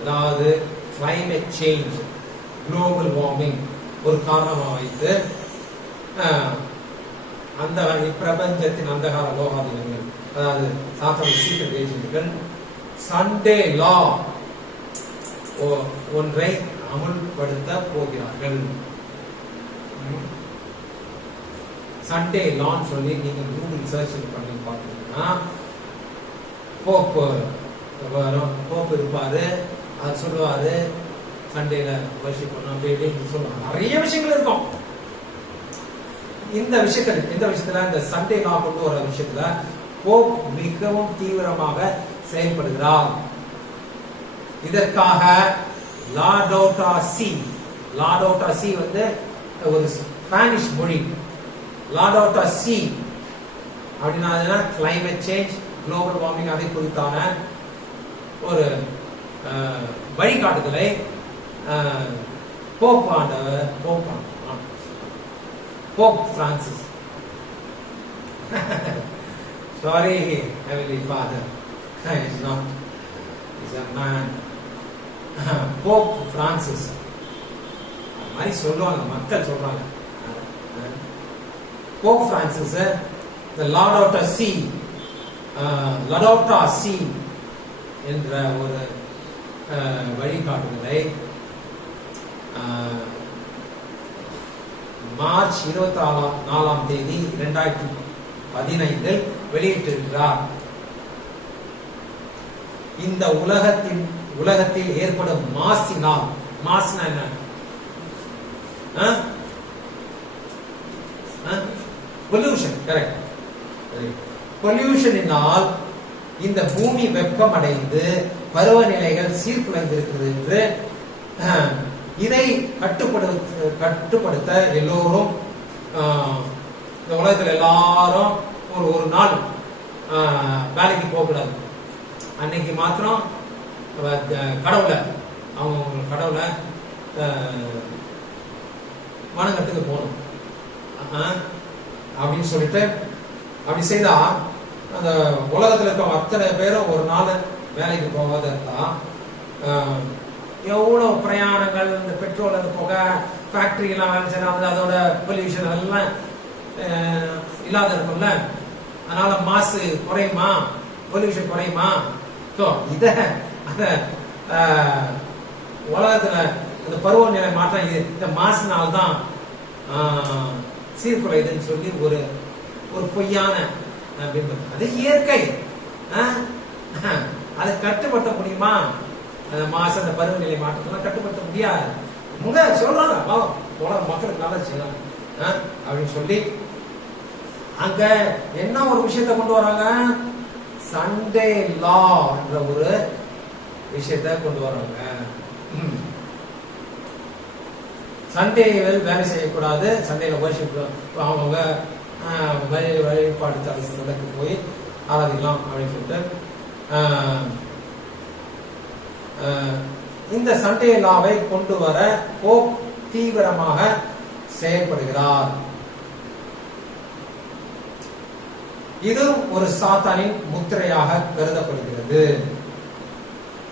அதாவது கிளைமேட் சேஞ்ச், குளோபல் வார்மிங் ஒரு காரணமாக வைத்து அந்த பிரபஞ்சத்தின் அந்தகார லோகாதிபதிகள், அதாவது சாத்தானின் சீக்ரெட் ஏஜென்ட்கள் சண்டே லா ஒன்றை அமுல்படுத்த போகிறார்கள். சண்டே லான்னு சொல்லி நீங்க கூகுள் சர்ச் பண்ணி பார்த்தீங்கன்னா போப் இருப்பாரு, அது சொல்லுவாரு சண்டேல வர்ஷிப் பண்ணணும் அப்படி சொல்லுவாங்க. நிறைய விஷயங்கள் இருக்கும். இந்த விஷயத்துல இந்த சண்டே லா கொண்டு வர விஷயத்துல போப் மிகவும் தீவிரமாக செயல்படுகிறார். இதற்காக லாடோட்டா சி வந்து ஒரு ஸ்பானிஷ் மொழி. லாடோட்டா சி அப்படின்னா கிளைமேட் சேஞ்ச், குளோபல் வார்மிங், அதை குறித்தான ஒரு வழிகாட்டுதலை Pope Francis, sorry heavenly father, he's not, he's a man, Pope Francis அது மாதிரி சொல்லுவாங்க, மக்கள் சொல்றாங்க. போப் பிரான்சிஸ் the லாடோட்டா சி என்ற ஒரு வழிகாட்டுதலை மார்ச் 24ஆம் தேதி 2015 வெளியிட்டிருக்கிறார். இந்த உலகத்தில் ஏற்படும் மாசினால், மாஸ்னா என்ன? Pollution, correct. பொல்யூஷனினால் இந்த பூமி வெப்பமடைந்து பருவநிலைகள் சீர்குலைந்திருக்கிறது என்று இதை கட்டுப்படுத்த எல்லோரும் இந்த உலகத்தில் எல்லாரும் ஒரு நாள் வேலைக்கு போகக்கூடாது. அன்னைக்கு மாத்திரம் கடவுளை கடவுளை வணங்கத்துக்கு போகணும் அப்படின்னு சொல்லிட்டு அப்படி செய்தா அந்த உலகத்துல இருக்க அத்தனை பேரும் ஒரு நாள் வேலைக்கு போகாத இருந்தா எவ்வளவு பிரயாணங்கள், இந்த பெட்ரோல், அந்த புகை, ஃபேக்டரி எல்லாம் வேலை செய்யறாங்க, அதோட பொல்யூஷன் அதெல்லாம் இல்லாத இருக்கும்ல. அதனால மாசு குறையுமா, பொல்யூஷன் குறையுமா? இத அத உலகத்துல இந்த பருவநிலை மாற்றம் இந்த மாசுனால்தான் சீர்குலைதுன்னு சொல்லி ஒரு பொய்யான பிம்பம். அது இயற்கை. அதை கட்டுப்படுத்த முடியுமா? அந்த மாசு, அந்த பருவநிலை மாற்றத்தெல்லாம் கட்டுப்படுத்த முடியாது. சொல்றாங்க உலக மக்களுக்கு நல்லா செய்யலாம் அப்படின்னு சொல்லி அங்க என்ன ஒரு விஷயத்த கொண்டு வராங்க, சண்டே லா என்ற ஒரு விஷயத்த கொண்டு வராங்க. சண்டேவில் வேலை செய்யக்கூடாது, சண்டேல வர்ஷிப் அவங்க வழிபாடு தலத்துக்கு போய் ஆராதிக்கலாம் அப்படின்னு சொல்லிட்டு இந்த சண்டே லாவை கொண்டு வர போப் தீவிரமாக செயல்படுகிறார். இது ஒரு சாத்தானின் முத்திரையாக கருதப்படுகிறது.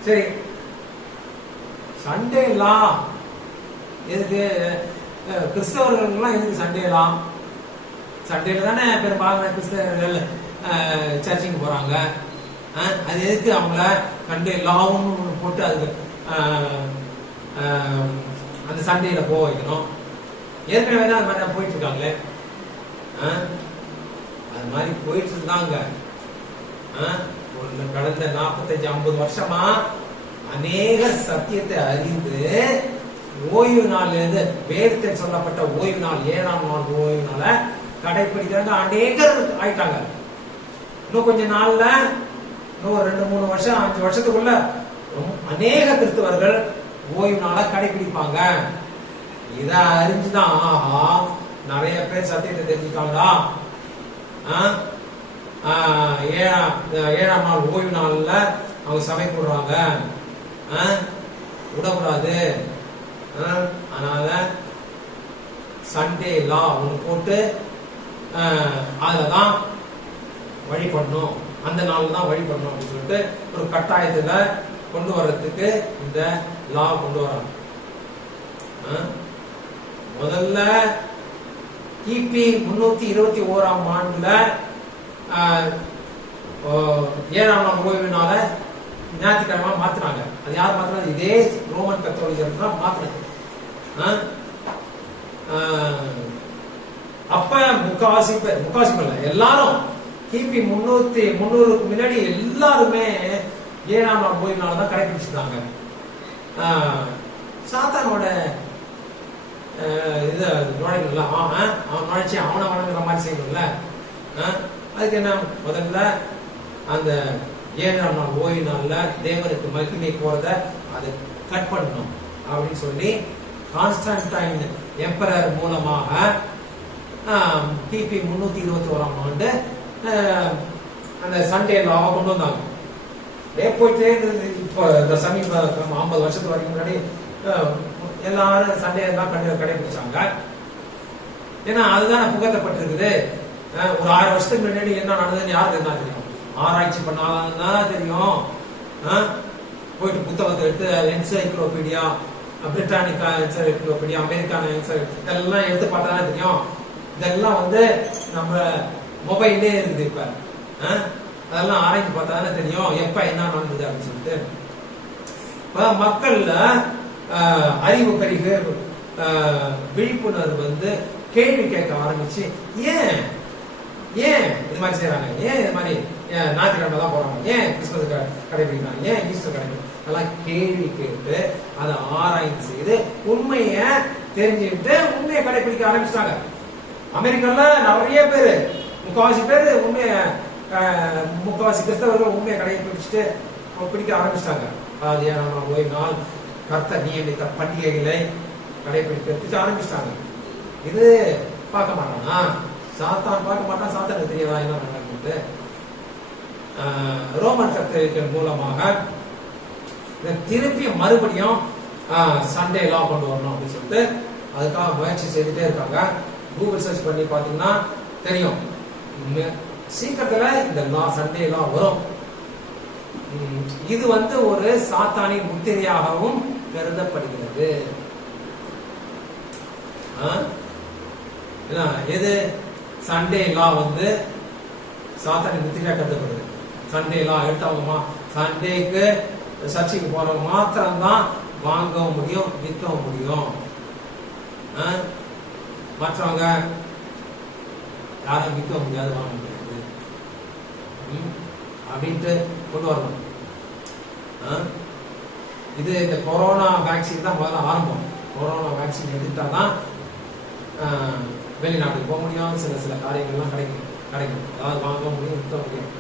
சரி, சண்டே லா எதுக்கு? கிறிஸ்தவர்கள் எதுக்கு சண்டே லா? சண்டேல தானே பெரும்பாலான கிறிஸ்தவர்கள் சர்ச்சுக்கு போறாங்க. அது எதுக்கு அவங்கள சண்டே லாவும் போட்டு அதுக்கு அந்த சண்டேல போக வைக்கணும்? ஏற்கனவே தான் அது மாதிரி போயிட்டு இருக்காங்களே. அது மாதிரி போயிட்டு இருந்தாங்க. கடந்த 45-50 வருஷமா அநேக சத்தியத்தை அறிந்து ஓய்வு நாள் வேதத்தில் சொல்லப்பட்ட ஓய்வு நாள் 7ஆம் நாள் ஓய்வு நாளை கடைபிடிக்கிறாங்க. அநேகர் ஆயிட்டாங்க. இன்னும் கொஞ்ச நாள்ல, இன்னும் 2-3 வருஷம் 5 வருஷத்துக்குள்ள அநேக கிறிஸ்தவர்கள் ஓய்வு நாளை கடைபிடிப்பாங்க. இத அறிஞ்சுதான் ஆஹா நிறைய பேர் சத்தியத்தை தெரிஞ்சுட்டாங்களா, 7ஆம் நாள் ஓய்வு நாள்ல அவங்க சபை போடுறாங்க, விடக்கூடாது. அதனால சண்டே லா ஒன்று போட்டு அதுலதான் வழிபடணும், அந்த நாள் தான் வழிபடணும் அப்படின்னு சொல்லிட்டு ஒரு கட்டாயத்துல கொண்டு வர்றதுக்கு இந்த லா கொண்டு வராங்க. முதல்ல கிபி 321ஆம் ஆண்டுல 7ஆம் நாள் ஓய்வுனால ஞாயிற்றுக்கிழமை மாத்தினாங்க. அது யார் மாத்தினாங்க? இதே ரோமன் கத்தோலிக்கர்கள் தான் மாத்தினாங்க. அப்ப முக்காவாசி எல்லாரும் கிபி 300க்கு முன்னாடி எல்லாருமே 7ஆம் நாள் ஓய்வுனாலதான் கடைபிடிச்சிருந்தாங்க. சாத்தானோட இது நுழைவுல அவன் நுழைச்சி அவனை வணங்குற மாதிரி செய்யணும்ல. அதுக்கு என்ன, முதல்ல அந்த 7ஆம் நாள் ஓய்வு நாள்ல தேவனுக்கு மகிமை போறத அதை கட் பண்ணணும் அப்படின்னு சொல்லி கான்ஸ்டன்டைன் எம்பரர் மூலமாக கிபி 321ஆம் ஆண்டு அந்த சண்டே லாவை கொண்டு வந்தாங்க. போயிட்டே இப்போ இந்த சமீப 50 வருஷத்துக்கு வரைக்கும் முன்னாடி எல்லாரும் சண்டே எல்லாம் கடைபிடிச்சாங்க. ஏன்னா அதுதான் புகழ்த்தப்பட்டிருக்குது. ஒரு 1000 வருஷத்துக்கு முன்னாடி என்ன நடந்ததுன்னு யாருக்கு என்ன தெரியும்? ஆராய்ச்சி பண்ணாதான் தெரியும். போயிட்டு புத்தகத்தை எடுத்து என்சைக்ளோபீடியா, பிரிட்டானிக்கா என்சைக்ளோபீடியா, அமெரிக்கான இதெல்லாம் எடுத்து பார்த்தா தெரியும். இதெல்லாம் நம்ம மொபைல்லே இருக்குது. இப்ப அதெல்லாம் ஆராய்ச்சி பார்த்தா தானே தெரியும் எப்ப என்ன நடந்தது அப்படின்னு சொல்லிட்டு. மக்கள்ல அறிவு பெருகு விழிப்புணர்வு கேள்வி கேட்க ஆரம்பிச்சு, ஏன் இது மாதிரி செய்யறாங்க, ஏன் இது மாதிரி ஞாயிற்றுக்கிழமை தான் போறாங்க, ஏன் கிறிஸ்துவ கடைபிடிக்கிறாங்க, ஏன் ஈஸ்டர் கடைபிடிக்கிறாங்க, அதெல்லாம் கேள்வி கேட்டு அதை ஆராய்ச்சி செய்து உண்மைய தெரிஞ்சுக்கிட்டு உண்மையை கடைபிடிக்க ஆரம்பிச்சிட்டாங்க. அமெரிக்கால நிறைய பேரு, முக்காவாசி பேரு உண்மைய முக்காவாசி கிறிஸ்தவர்கள் உண்மையை கடைபிடிச்சுட்டு பிடிக்க ஆரம்பிச்சிட்டாங்க. அது நம்ம ஓய்வு நாள் கர்த்தர் நியமித்த பண்டிகைகளை கடைபிடிக்க ஆரம்பிச்சிட்டாங்க. இது பார்க்க மாட்டானா? சாத்தான் பார்க்க மாட்டான். சாத்தானுக்கு தெரியவா என்ன நடக்குது? ரோமன் கத்தோலிக்கர் மூலமாக திருப்பி மறுபடியும் சண்டே லா கொண்டு வரணும் அப்படின்னு சொல்லிட்டு அதுக்காக முயற்சி செய்துட்டே இருக்காங்க. கூகுள் சர்ச் பண்ணி பார்த்தீங்கன்னா தெரியும். சீக்கிரத்துல இந்த லா சண்டே லா வரும். இது ஒரு சாத்தானின் முத்திரையாகவும் கருதப்படுகிறது. எது சண்டே லா சாத்தானின் முத்திரையா கருதப்படுது. சண்டே லா எடுத்தவங்க சண்டேக்கு சர்ச்சைக்கு போறவங்க மாத்திரம்தான் வாங்கவும் முடியும், விற்கவும் முடியும். மற்றவங்க யாரும் விற்க முடியாது, வாங்க முடியாது அப்படின்ட்டு கொண்டு வரணும். இது இந்த கொரோனா வேக்சின் தான் முதல்ல ஆரம்பம். கொரோனா வேக்சின் எடுத்தாதான் வெளிநாட்டுக்கு போக முடியும், சில காரியங்கள்லாம் கிடைக்கும். அதாவது வாங்க முடியும், விற்க முடியும்.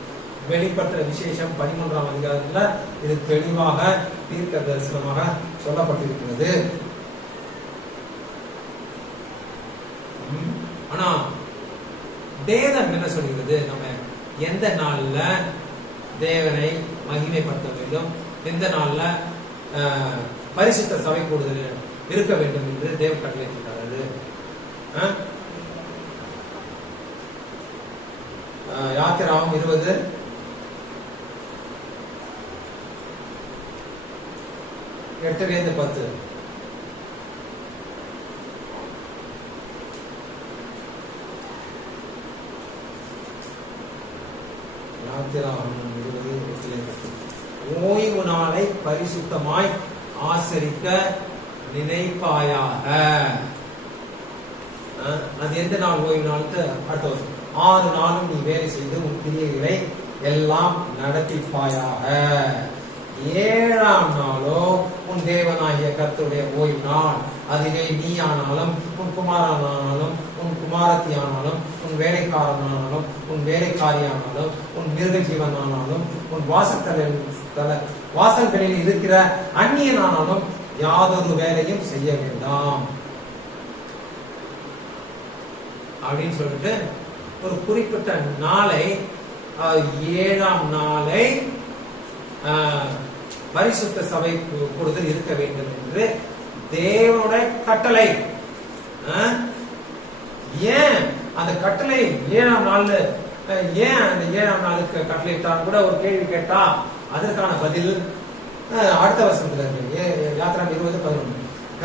வெளிப்பட்ட விசேஷம் 13ஆம் அதிகாரத்துல இது தெளிவாக தீர்க்க தரிசனமாக சொல்லப்பட்டிருக்கிறது. ஆனா வேதம் என்ன சொல்கிறது? நம்ம எந்த நாள்ல தேவனை மகிமைப்படுத்த வேண்டும், எந்த நாள்ல பரிசுத்த சபை கூடுதல் இருக்க வேண்டும் என்று தேவ கட்டளையிட்டாரு. யாத்திராவும் 20 8-10. ஓய்வு நாளை பரிசுத்தமாய் ஆசரிக்க நினைப்பாயாக. அது எந்த நாள் ஓய்வு நாள்? அடுத்த வருஷம் 6 நாளும் நீ வேலை செய்து உன் கிரியைகளை எல்லாம் நடத்திப்பாயாக. 7ஆம் நாளோ உன் தேவனாகிய கர்த்தருடைய ஓய்வு நாள். அதிலே நீ ஆனாலும், உன் குமாரனானாலும், உன் குமாரத்தியானாலும், உன் வேலைக்காரனானாலும், உன் வேலைக்காரியானாலும், உன் மிருக ஜீவனானாலும், உன் வாசல்களில் இருக்கிற அந்நியனானாலும் யாதொரு வேலையும் செய்ய வேண்டாம் அப்படின்னு சொல்லிட்டு ஒரு குறிப்பிட்ட நாளை, 7ஆம் நாளை பரிசுத்த சபை கூடுதல் இருக்க வேண்டும் என்று தேவனுடைய கட்டளை. ஏன் அந்த கட்டளை 7ஆம் நாள், ஏன் அந்த 7ஆம் நாளுக்கு கட்டளையிட்டான் கூட ஒரு கேள்வி கேட்டா அதற்கான பதில் அடுத்த வசனத்துல இருக்கு. யாத்திரா 20:11.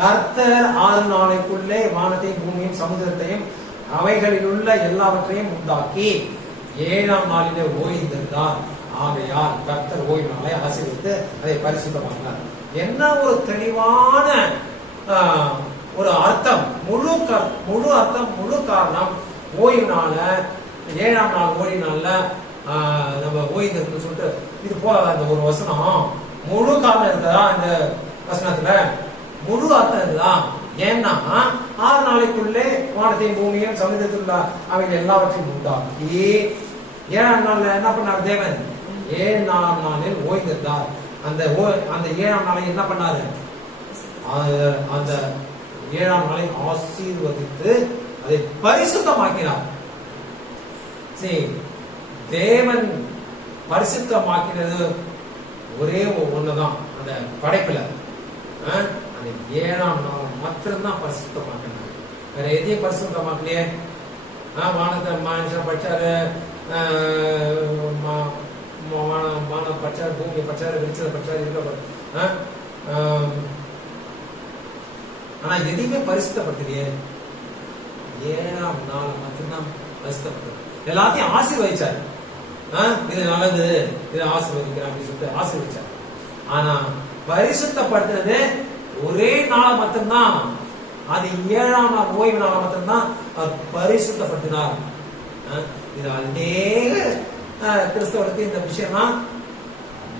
கர்த்தர் 6 நாளைக்குள்ளே வானத்தையும் பூமியும் சமுதிரத்தையும் அவைகளில் உள்ள எல்லாவற்றையும் உண்டாக்கி 7ஆம் நாளிலே ஓய்ந்திருந்தார். ஆகையால் கர்த்தர் ஓய்வு நாளை ஆசீர்வதித்து அதை பரிசுத்தமாக்கினார். என்ன ஒரு தெளிவான ஒரு அர்த்தம், முழு அர்த்தம், முழு காரணம். ஓய்வு நாள 7ஆம் நாள் ஓய்வு நாள்ல நம்ம ஓய்ந்திருக்குன்னு சொல்லிட்டு இது போல இந்த ஒரு வசனம் முழு காரணம் இருக்குதா? இந்த வசனத்துல முழு அர்த்தம் இருக்குதா? ஏன்னா 6 நாளைக்குள்ளே வானத்தையும் பூமியும் சமுதிரத்தில் அவைகள் எல்லாவற்றையும் உண்டாக்கி 7ஆம் நாள்ல என்ன பண்ணார் தேவன்? 7ஆம் நாளில் ஓய்ந்திருந்தார். அந்த 7ஆம் நாளை என்ன பண்ணாரு? அந்த 7ஆம் நாளை ஆசீர்வதித்து அதை பரிசுத்தமாக்கினார். சரி, தேவன் பரிசுத்தமாக்கினது ஒரே ஒண்ணுதான் அந்த படைப்புல. அந்த 7ஆம் நாள் மாத்திரம்தான் பரிசுத்தமாக்கினார். வேற எதையும் பரிசுத்தமாக்கலையே. வானத்தை மனுஷன் படிச்சாரு, வானம் படிச்சாரு, பூமியை படிச்சாரு, வெளிச்சத்தை படிச்சாரு, இருக்க. ஆனா எதையுமே பரிசுத்தப்படுத்தலையே. 7ஆம் நாள் மட்டும்தான் பரிசுத்தப்பட்டது. எல்லாத்தையும் ஆசீர்வதிச்சாரு. இது நல்லது, இதை ஆசீர்வதிக்கிறேன் அப்படின்னு சொல்லிட்டு ஆசீர்வதிச்சாரு. ஆனா பரிசுத்தப்படுத்துறது ஒரே நாள் மட்டும்தான். அது 7ஆம் நாள் ஓய்வு நாள் மட்டும்தான் அவர் பரிசுத்தப்படுத்தினார். இது அநேக கிறிஸ்தவர்களுக்கு இந்த விஷயம்லாம்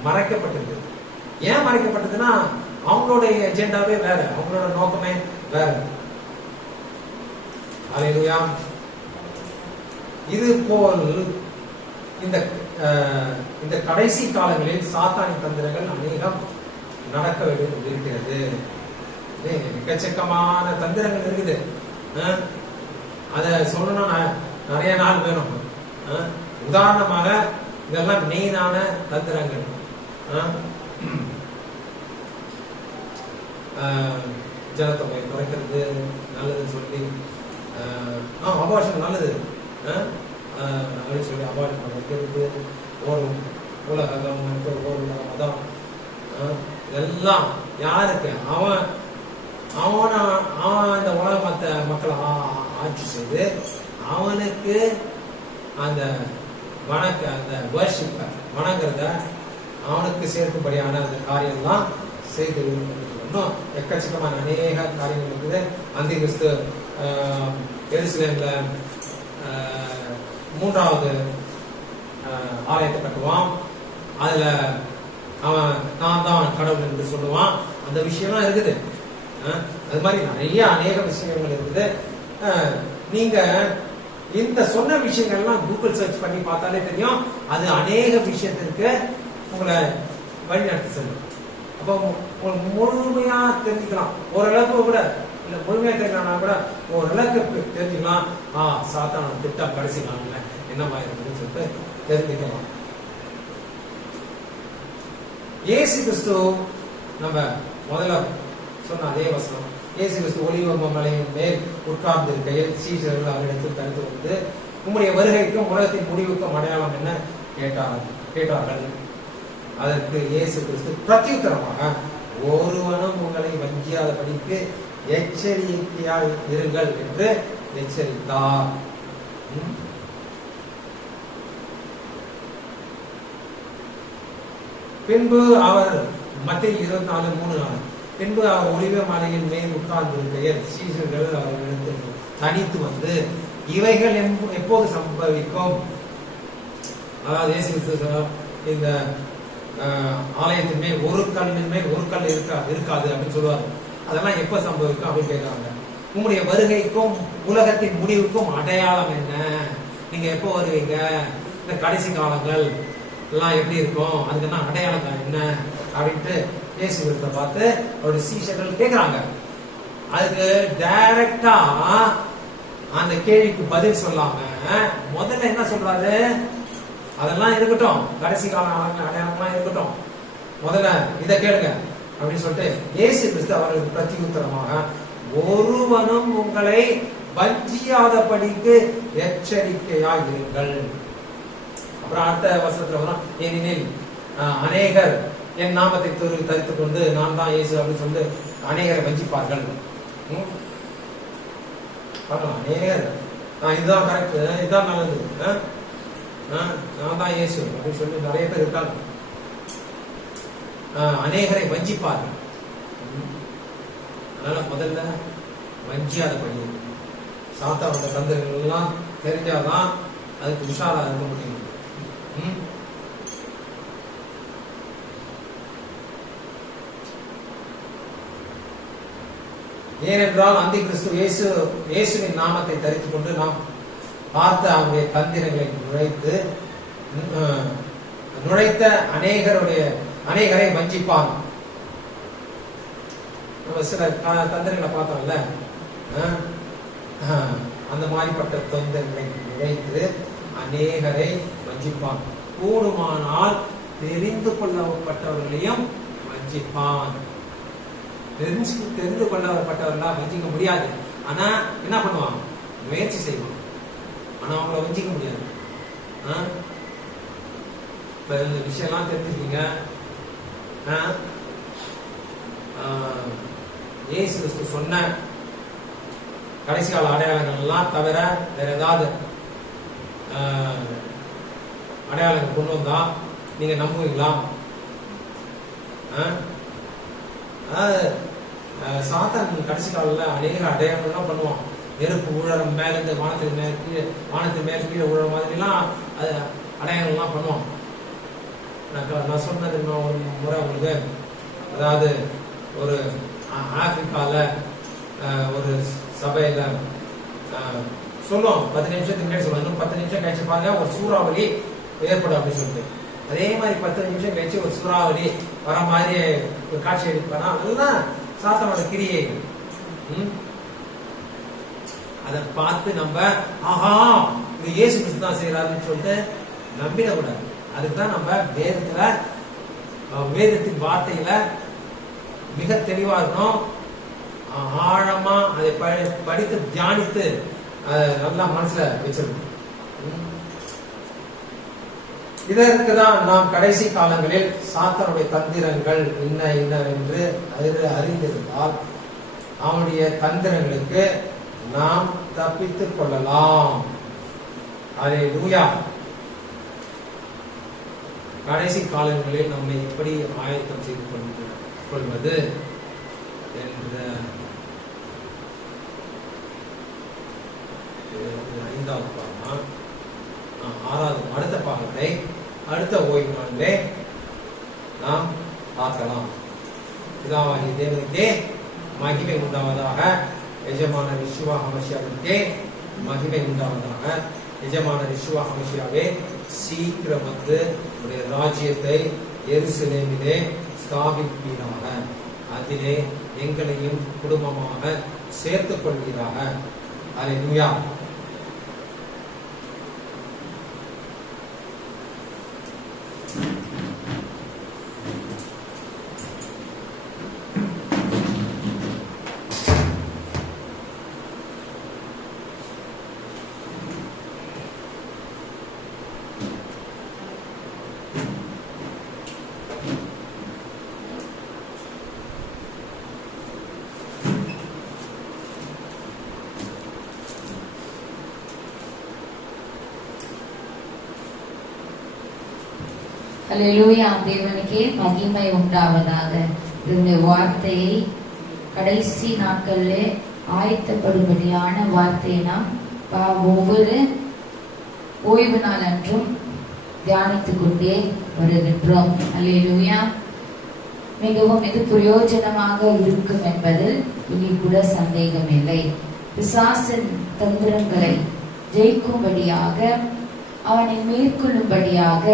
மறைக்கப்பட்டது. ஏன் மறைக்கப்பட்டதுன்னா அவங்களுடைய எஜெண்டாவே வேற, அவங்களோட நோக்கமே வேற. அல்லேலூயா. இது போல் இந்த இந்த கடைசி காலங்களில் சாத்தானின் தந்திரங்கள் அநேகம் நடக்க இருக்கிறது. எக்கச்சக்கமான தந்திரங்கள் இருக்குது. அதை சொல்லணும்னா நிறைய நாள் வேணும். உதாரணமாக இதெல்லாம் மெயினான தந்திரங்கள். ஜனத்தொகை குறைக்கிறது நல்லதுன்னு சொல்லி அபார்ஷன் நல்லது அப்படின்னு சொல்லி அபார்ஷன் வைக்கிறது, ஒரு உலகம் ஒரு மதம், இதெல்லாம் யாருக்கு? அவன் இந்த உலக மக்களை ஆட்சி செய்து அவனுக்கு அந்த அந்த வர்ஷிப்பை வணங்குறத அவனுக்கு சேர்க்கும்படியான அந்த காரியம்லாம் செய்து இன்னும் எக்கச்சக்கமான அநேக காரியங்கள் இருக்குது. அந்த கிறிஸ்து எருசலேம்ல 3வது ஆலயத்தை கட்டுவான். அதுல அவன் நான் தான் கடவுள் என்று சொல்லுவான். அந்த விஷயம்லாம் இருக்குது. அது மாதிரி நிறைய அநேக விஷயங்கள் இருக்குது. நீங்க இந்த சொன்ன விஷயங்கள்லாம் கூகுள் சர்ச் பண்ணி பார்த்தாலே தெரியும். அது அநேக விஷயத்திற்கு உங்களை வழிநடத்தி செல்லும். அப்போ முழுமையா தெரிஞ்சுக்கலாம். ஓரளவுக்கு கூட இல்ல முழுமையா தெரிஞ்சுக்கலாம் கூட ஓரளவுக்கு தெரிஞ்சுக்கலாம். சாத்தான திட்டம் கடைசி நாள்ல என்னமா இருக்குன்னு சொல்லிட்டு தெரிஞ்சுக்கலாம். இயேசு கிறிஸ்து நம்ம முதல்ல சொன்ன அதே வசனம், இயேசு கிறிஸ்து ஒலிவ மலையின் மேல் உட்கார்ந்து இருக்கையில் சீஷர்கள் அவரிடத்தில் தடுத்து வந்து உம்முடைய வருகைக்கும் உலகத்தின் முடிவுக்கும் அடையாளம் என்ன கேட்டார்கள். அதற்கு இயேசு கிறிஸ்து பிரத்யுத்தரமாக ஒருவனும் உங்களை வஞ்சியாதபடிக்கு எச்சரிக்கையாய் இருங்கள் என்று எச்சரித்தார். பின்பு அவர் மத்தேயு 24:3 பின்பு அவர் ஒலிவ மலையின் மேல் உட்கார்ந்து இருக்கையில் சீஷர்கள் அவர்களிடத்தில் தனித்து வந்து இவைகள் எப்போது சம்பவிக்கும்? அதாவது இயேசு கிறிஸ்து இந்த ஆலயத்தின் மேல் ஒரு கல்லின் மேல் ஒரு கல் இருக்காது அப்படின்னு சொல்லுவாரு. அதெல்லாம் எப்ப சம்பவிக்கும் அப்படின்னு கேட்கிறாங்க. உங்களுடைய வருகைக்கும் உலகத்தின் முடிவுக்கும் அடையாளம் என்ன? நீங்க எப்போ வருவீங்க? இந்த கடைசி காலங்கள் எல்லாம் எப்படி இருக்கும்? அதுக்குன்னா அடையாளம் என்ன அப்படின்ட்டு இயேசு கிறிஸ்துவை பார்த்து அவருடைய சீஷர்கள் கேட்கிறாங்க. அதுக்கு டைரக்டா அந்த கேள்விக்கு பதில் சொல்லாம முதல்ல என்ன சொல்றாரு? அதெல்லாம் இருக்கட்டும், கடைசி கால அடையாளம்லாம் இருக்கட்டும், முதல்ல இதை கேளுங்க அப்படின்னு சொல்லிட்டு இயேசு கிறிஸ்து அவர்களுக்கு பிரத்யுத்தரமாக ஒருவனும் உங்களை வஞ்சியாதபடிக்கு எச்சரிக்கையாய் இருங்கள். அப்புறம் அடுத்த வசனத்துல வரும், ஏனெனில் அநேகர் என் நாமத்தை தரித்துக் கொண்டு நான் தான் இயேசு அப்படின்னு சொல்லிட்டு அநேகரை வஞ்சிப்பார்கள். அநேகர் இதுதான் கரெக்ட், இதுதான் நல்லது, நான் தான் இயேசு அப்படின்னு சொல்லி நிறைய பேர் இருக்காங்க. அநேகரை வஞ்சிப்பார்கள். அதனால முதல்ல வஞ்சியாதபடி சாத்தானோட தந்திரங்கள் எல்லாம் தெரிஞ்சாதான் அதுக்கு உஷாரா இருக்க முடியும். ஏனென்றால் அந்தி கிறிஸ்து இயேசுவின் நாமத்தை தரித்துக் கொண்டு நாம் பார்த்த அவருடைய தந்திரங்களை நுழைத்த அநேகரை வஞ்சிப்பான். நம்ம சில தந்திரங்களை பார்த்தோம்ல, அந்த மாதிரிப்பட்ட தந்திரங்களை நுழைத்து அநேகரை வஞ்சிப்பான். கூடுமானால் தெரிந்து கொள்ளப்பட்டவர்களையும் வஞ்சிப்பான். தெரிந்து கொள்ளப்பட்டவர்களா வஞ்சிக்க முடியாது. ஆனா என்ன பண்ணுவான்? முயற்சி செய்வான். ஆனா அவங்கள வஞ்சிக்க முடியாது. இப்ப இந்த விஷயம் எல்லாம் தெரிஞ்சுக்கீங்க. இயேசு கிறிஸ்து சொன்ன கடைசி கால அடையாளங்கள் எல்லாம் தவிர வேற ஏதாவது அடையாளங்கள் கொண்டு வந்தா நீங்க நம்புவீங்களா? சாத்தான் கடைசி காலில் அநேக அடையாளங்கள்லாம் பண்ணுவான். நெருப்பு ஊழறம் மேல இருந்து வானத்தின் மேல கீழே ஊழற மாதிரிலாம் அது அடையாளங்கள்லாம் பண்ணுவான். நான் சொன்னது ஒரு முறை உங்களுக்கு, அதாவது ஒரு ஆப்பிரிக்கால ஒரு சபையில சொல்லுவோம், 10 நிமிஷத்துக்கு முன்னாடி சொல்லுவோம், இன்னும் 10 நிமிஷம் கழிச்சு பாருங்க, ஒரு சூறாவளி ஏற்படும் அப்படின்னு சொல்லிட்டு. அதே மாதிரி 10 நிமிஷம் கழிச்சு ஒரு சூறாவளி வர மாதிரி ஒரு காட்சி எடுப்பானா, அதெல்லாம் சாத்தானோட கிரியைகள். அதை பார்த்து நம்ம ஆஹா இது இயேசு கிறிஸ்து தான் செய்யறாருன்னு சொல்லிட்டு நம்பிடக்கூடாது. அதுக்குதான் நம்ம வேதத்தின் வார்த்தையில மிக தெளிவா இருக்கணும். ஆழமா அதை படித்து தியானித்து நல்லா மனசுல வச்சிருக்கணும். இதற்குதான் நாம் கடைசி காலங்களில் சாத்தானுடைய தந்திரங்கள் என்னவென்று அறிந்திருந்தால் அவனுடைய தந்திரங்களுக்கு நாம் தப்பித்துக் கொள்ளலாம். அல்லேலூயா. கடைசி காலங்களில் நம்மை எப்படி ஆயத்தம் செய்து கொள்வது என்ற 5வது பாகம், 6வது அடுத்த பாகத்தை அடுத்த ஓய்வு நாளிலே நாம் பார்க்கலாம். பிதாவாகிய தேவனுக்கே மகிமை உண்டாவதாக. எஜமான யெஷுவா ஹமஷியாவுக்கே மகிமை உண்டாவதாக. எஜமான யெஷுவா ஹமஷியாவே சீக்கிரம் வந்து உடைய ராஜ்யத்தை எருசலேமிலே ஸ்தாபிப்பீராக. அதிலே எங்களையும் குடும்பமாக சேர்த்துக் கொள்வீராக. அல்லேலூயா. அல்லேலூயா. தேவனுக்கே மகிமை உண்டாவதாக. இதனுடைய வார்த்தையை கடைசி நாட்களிலே ஆயத்தப்படும்படியான வார்த்தையை நாம் ஒவ்வொரு ஓய்வு நாள் அன்றும் தியானித்துக் கொண்டே வருகின்றோம். அல்லேலூயா. மிகவும் இது பிரயோஜனமாக இருக்கும் என்பதில் இனி கூட சந்தேகம் இல்லை. பிசாசின் தந்திரங்களை ஜெயிக்கும்படியாக அவனை மேற்கொள்ளும்படியாக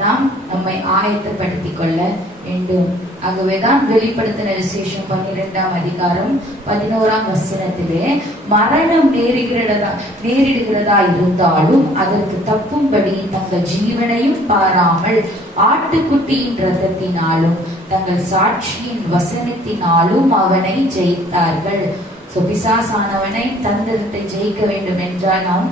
நாம் நம்மை ஆயத்தப்படுத்திக் கொள்ள வேண்டும். ஆகவேதான் வெளிப்படுத்தின விசேஷம் 12ஆம் அதிகாரம் 11ஆம் வசனத்திலே மரணம் நேரிடுகிறதா இருந்தாலும் அதற்கு தப்பும்படி தங்கள் ஜீவனையும் பாராமல் ஆட்டுக்குட்டியின் இரத்தத்தினாலும் தங்கள் சாட்சியின் வசனத்தினாலும் அவனை ஜெயித்தார்கள். பிசாசானவனை தந்திரத்தை ஜெயிக்க வேண்டும் என்றால் நாம்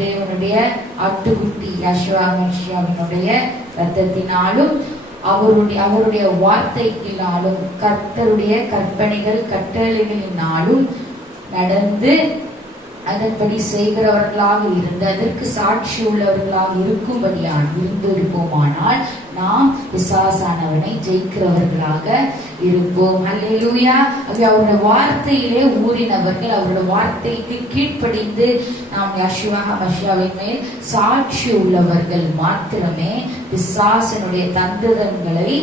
தேவனுடைய ஆட்டுக்குட்டி யெஷுவா ஹமஷியாவினுடைய இரத்தத்தினாலும் அவருடைய வார்த்தையினாலும் கர்த்தருடைய கற்பனைகள் கட்டளைகளினாலும் நடந்து அதன்படி செய்கிறவர்களாக இருந்து அதற்கு சாட்சி உள்ளவர்களாக இருந்திருப்போமானால் நாம் பிசாசானவனை ஜெயிக்கிறவர்களாக இருப்போம். அல்லேலூயா. அவருடைய வார்த்தையிலே ஊறினவர்கள், அவருடைய வார்த்தைக்கு கீழ்ப்படிந்து நாம் யெஷுவா ஹமஷியாவின் மேல் சாட்சி உள்ளவர்கள் மாத்திரமே பிசாசனுடைய தந்திரங்களை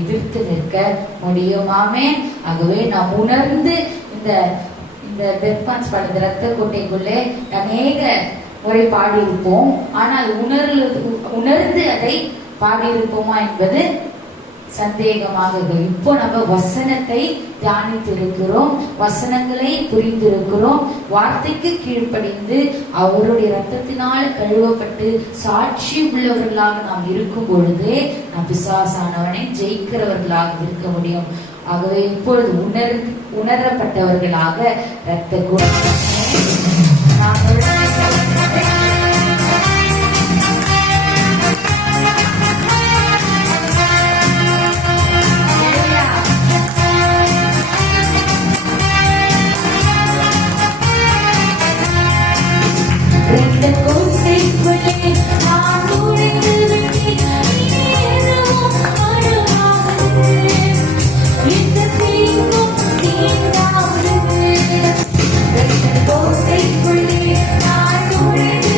எதிர்த்து நிற்க முடியுமாமே. ஆகவே நாம் உணர்ந்து இந்த பெர்பான்ஸ் பாடுற ரத்த கோட்டைக்குள்ளே அநேக முறை பாடியிருப்போம். ஆனால் உணர்ந்து அதை பாடியிருப்போமா என்பது சந்தேகமாக. இப்போ நம்ம வசனத்தை தியானித்திருக்கிறோம், வசனங்களை புரிந்திருக்கிறோம், வார்த்தைக்கு கீழ்ப்படிந்து அவருடைய ரத்தத்தினால் கழுவப்பட்டு சாட்சி உள்ளவர்களாக நாம் இருக்கும் பொழுதே நாம் பிசாசானவனை ஜெயிக்கிறவர்களாக இருக்க முடியும். ஆகவே இப்பொழுது உணரப்பட்டவர்களாக இரத்த They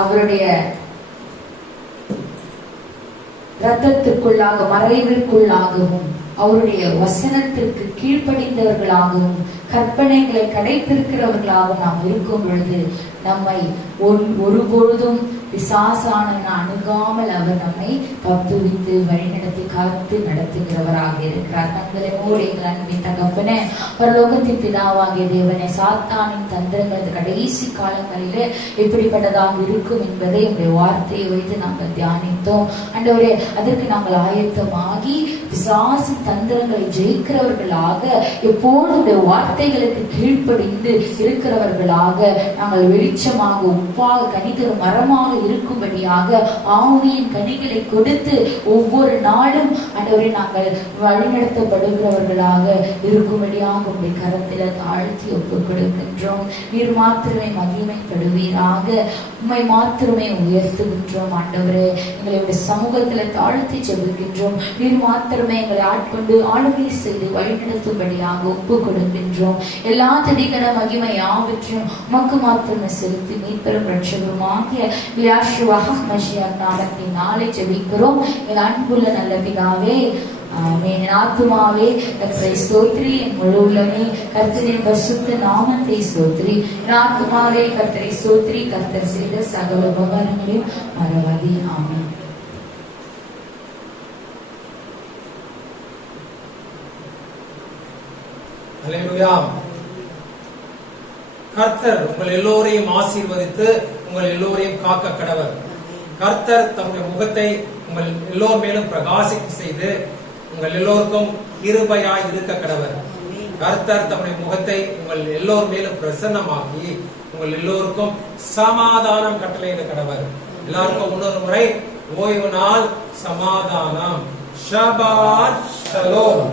அவருடைய இரத்தத்திற்குள்ளாக மறைவிற்குள்ளாகவும் அவருடைய வசனத்திற்கு கீழ்ப்படிந்தவர்களாகவும் கற்பனைகளை கடைபிடிக்கிறவர்களாகவும் நாம் இருக்கும் பொழுது நம்மை ஒருபொழுதும் பிசாசானவன் அணுகாமல் அவர் நம்மை தப்புவித்து வழிநடத்தி காத்து நடத்துகிறவராக இருக்கிறார். கண்களை மூடி எங்கள் அன்பின் தகப்பனே, பரலோகத்தின் பிதாவாகிய தேவனே, சாத்தானின் தந்திரங்கள் கடைசி காலங்களிலே எப்படிப்பட்டதாக இருக்கும் என்பதை உங்களுடைய வார்த்தையை வைத்து நாங்கள் தியானித்தோம். ஆண்டவரே, அதற்கு நாங்கள் ஆயத்தமாகி பிசாசின் தந்திரங்களை ஜெயிக்கிறவர்களாக எப்போது வார்த்தைகளுக்கு கீழ்ப்படிந்து இருக்கிறவர்களாக நாங்கள் வெளிச்சமாக உப்பாக கனிதரும் மரமாக இருக்கும்படியாக ஆவியின் கனிகளை கொடுத்து ஒவ்வொரு நாளும் ஆண்டவரை நாங்கள் வழிநடத்தப்படுகிறவர்களாக இருக்கும்படியாக உங்களுடைய கரத்தில் தாழ்த்தி ஒப்புக் கொடுக்கின்றோம். நீர் மாத்திரமே மகிமைப்படுவீராக, உம்மை மாத்திரமே உயர்த்துகின்றோம். ஆண்டவரே, எங்களுடைய சமூகத்தில் தாழ்த்தி செல்கின்றோம். நீர் மாத்திரமே எங்களை ஆட்கொண்டு ஆளுகை செய்து வழிநடத்தும்படியாக ஒப்புக் கொடுக்கின்றோம். எல்லா ததிகன மகிமை யாவற்றையும் உமக்கு மாத்திரமே செலுத்தி மீட்பெரும் ரட்சகருமாகிய நாமத்தின் நாளை ஜெபிக்கிறோம் எங்கள் அன்புள்ள நல்ல பிதாவே, ஆமென். என் ஆத்துமாவே கர்த்தரை ஸ்தோத்திரி, என் முழு உள்ளமே கர்த்தரின் பரிசுத்த நாமத்தை ஸ்தோத்திரி. என் ஆத்துமாவே கர்த்தரை ஸ்தோத்திரி, கர்த்தர் செய்த சகல உபகாரங்களையும் மறவாதே. ஆமென். அல்லேலூயா. கர்த்தர் உங்கள் எல்லோரையும் ஆசீர்வதித்து உங்கள் எல்லோரையும் காக்க கடவர். கர்த்தர் தம்முடைய முகத்தை உங்கள் எல்லோர் மேலும் பிரகாசிக்க செய்து உங்கள் எல்லோருக்கும் கிருபையாய் இருக்க கடவர். கர்த்தர் தம்முடைய முகத்தை உங்கள் எல்லோர் மேலும் பிரசன்னமாக்கி உங்கள் எல்லோருக்கும் சமாதானம் கட்டளையிட கடவர். எல்லாருக்கும் இன்னொரு முறை, ஓய்வு நாள் சமாதானம். ஷபாத் ஷலோம்.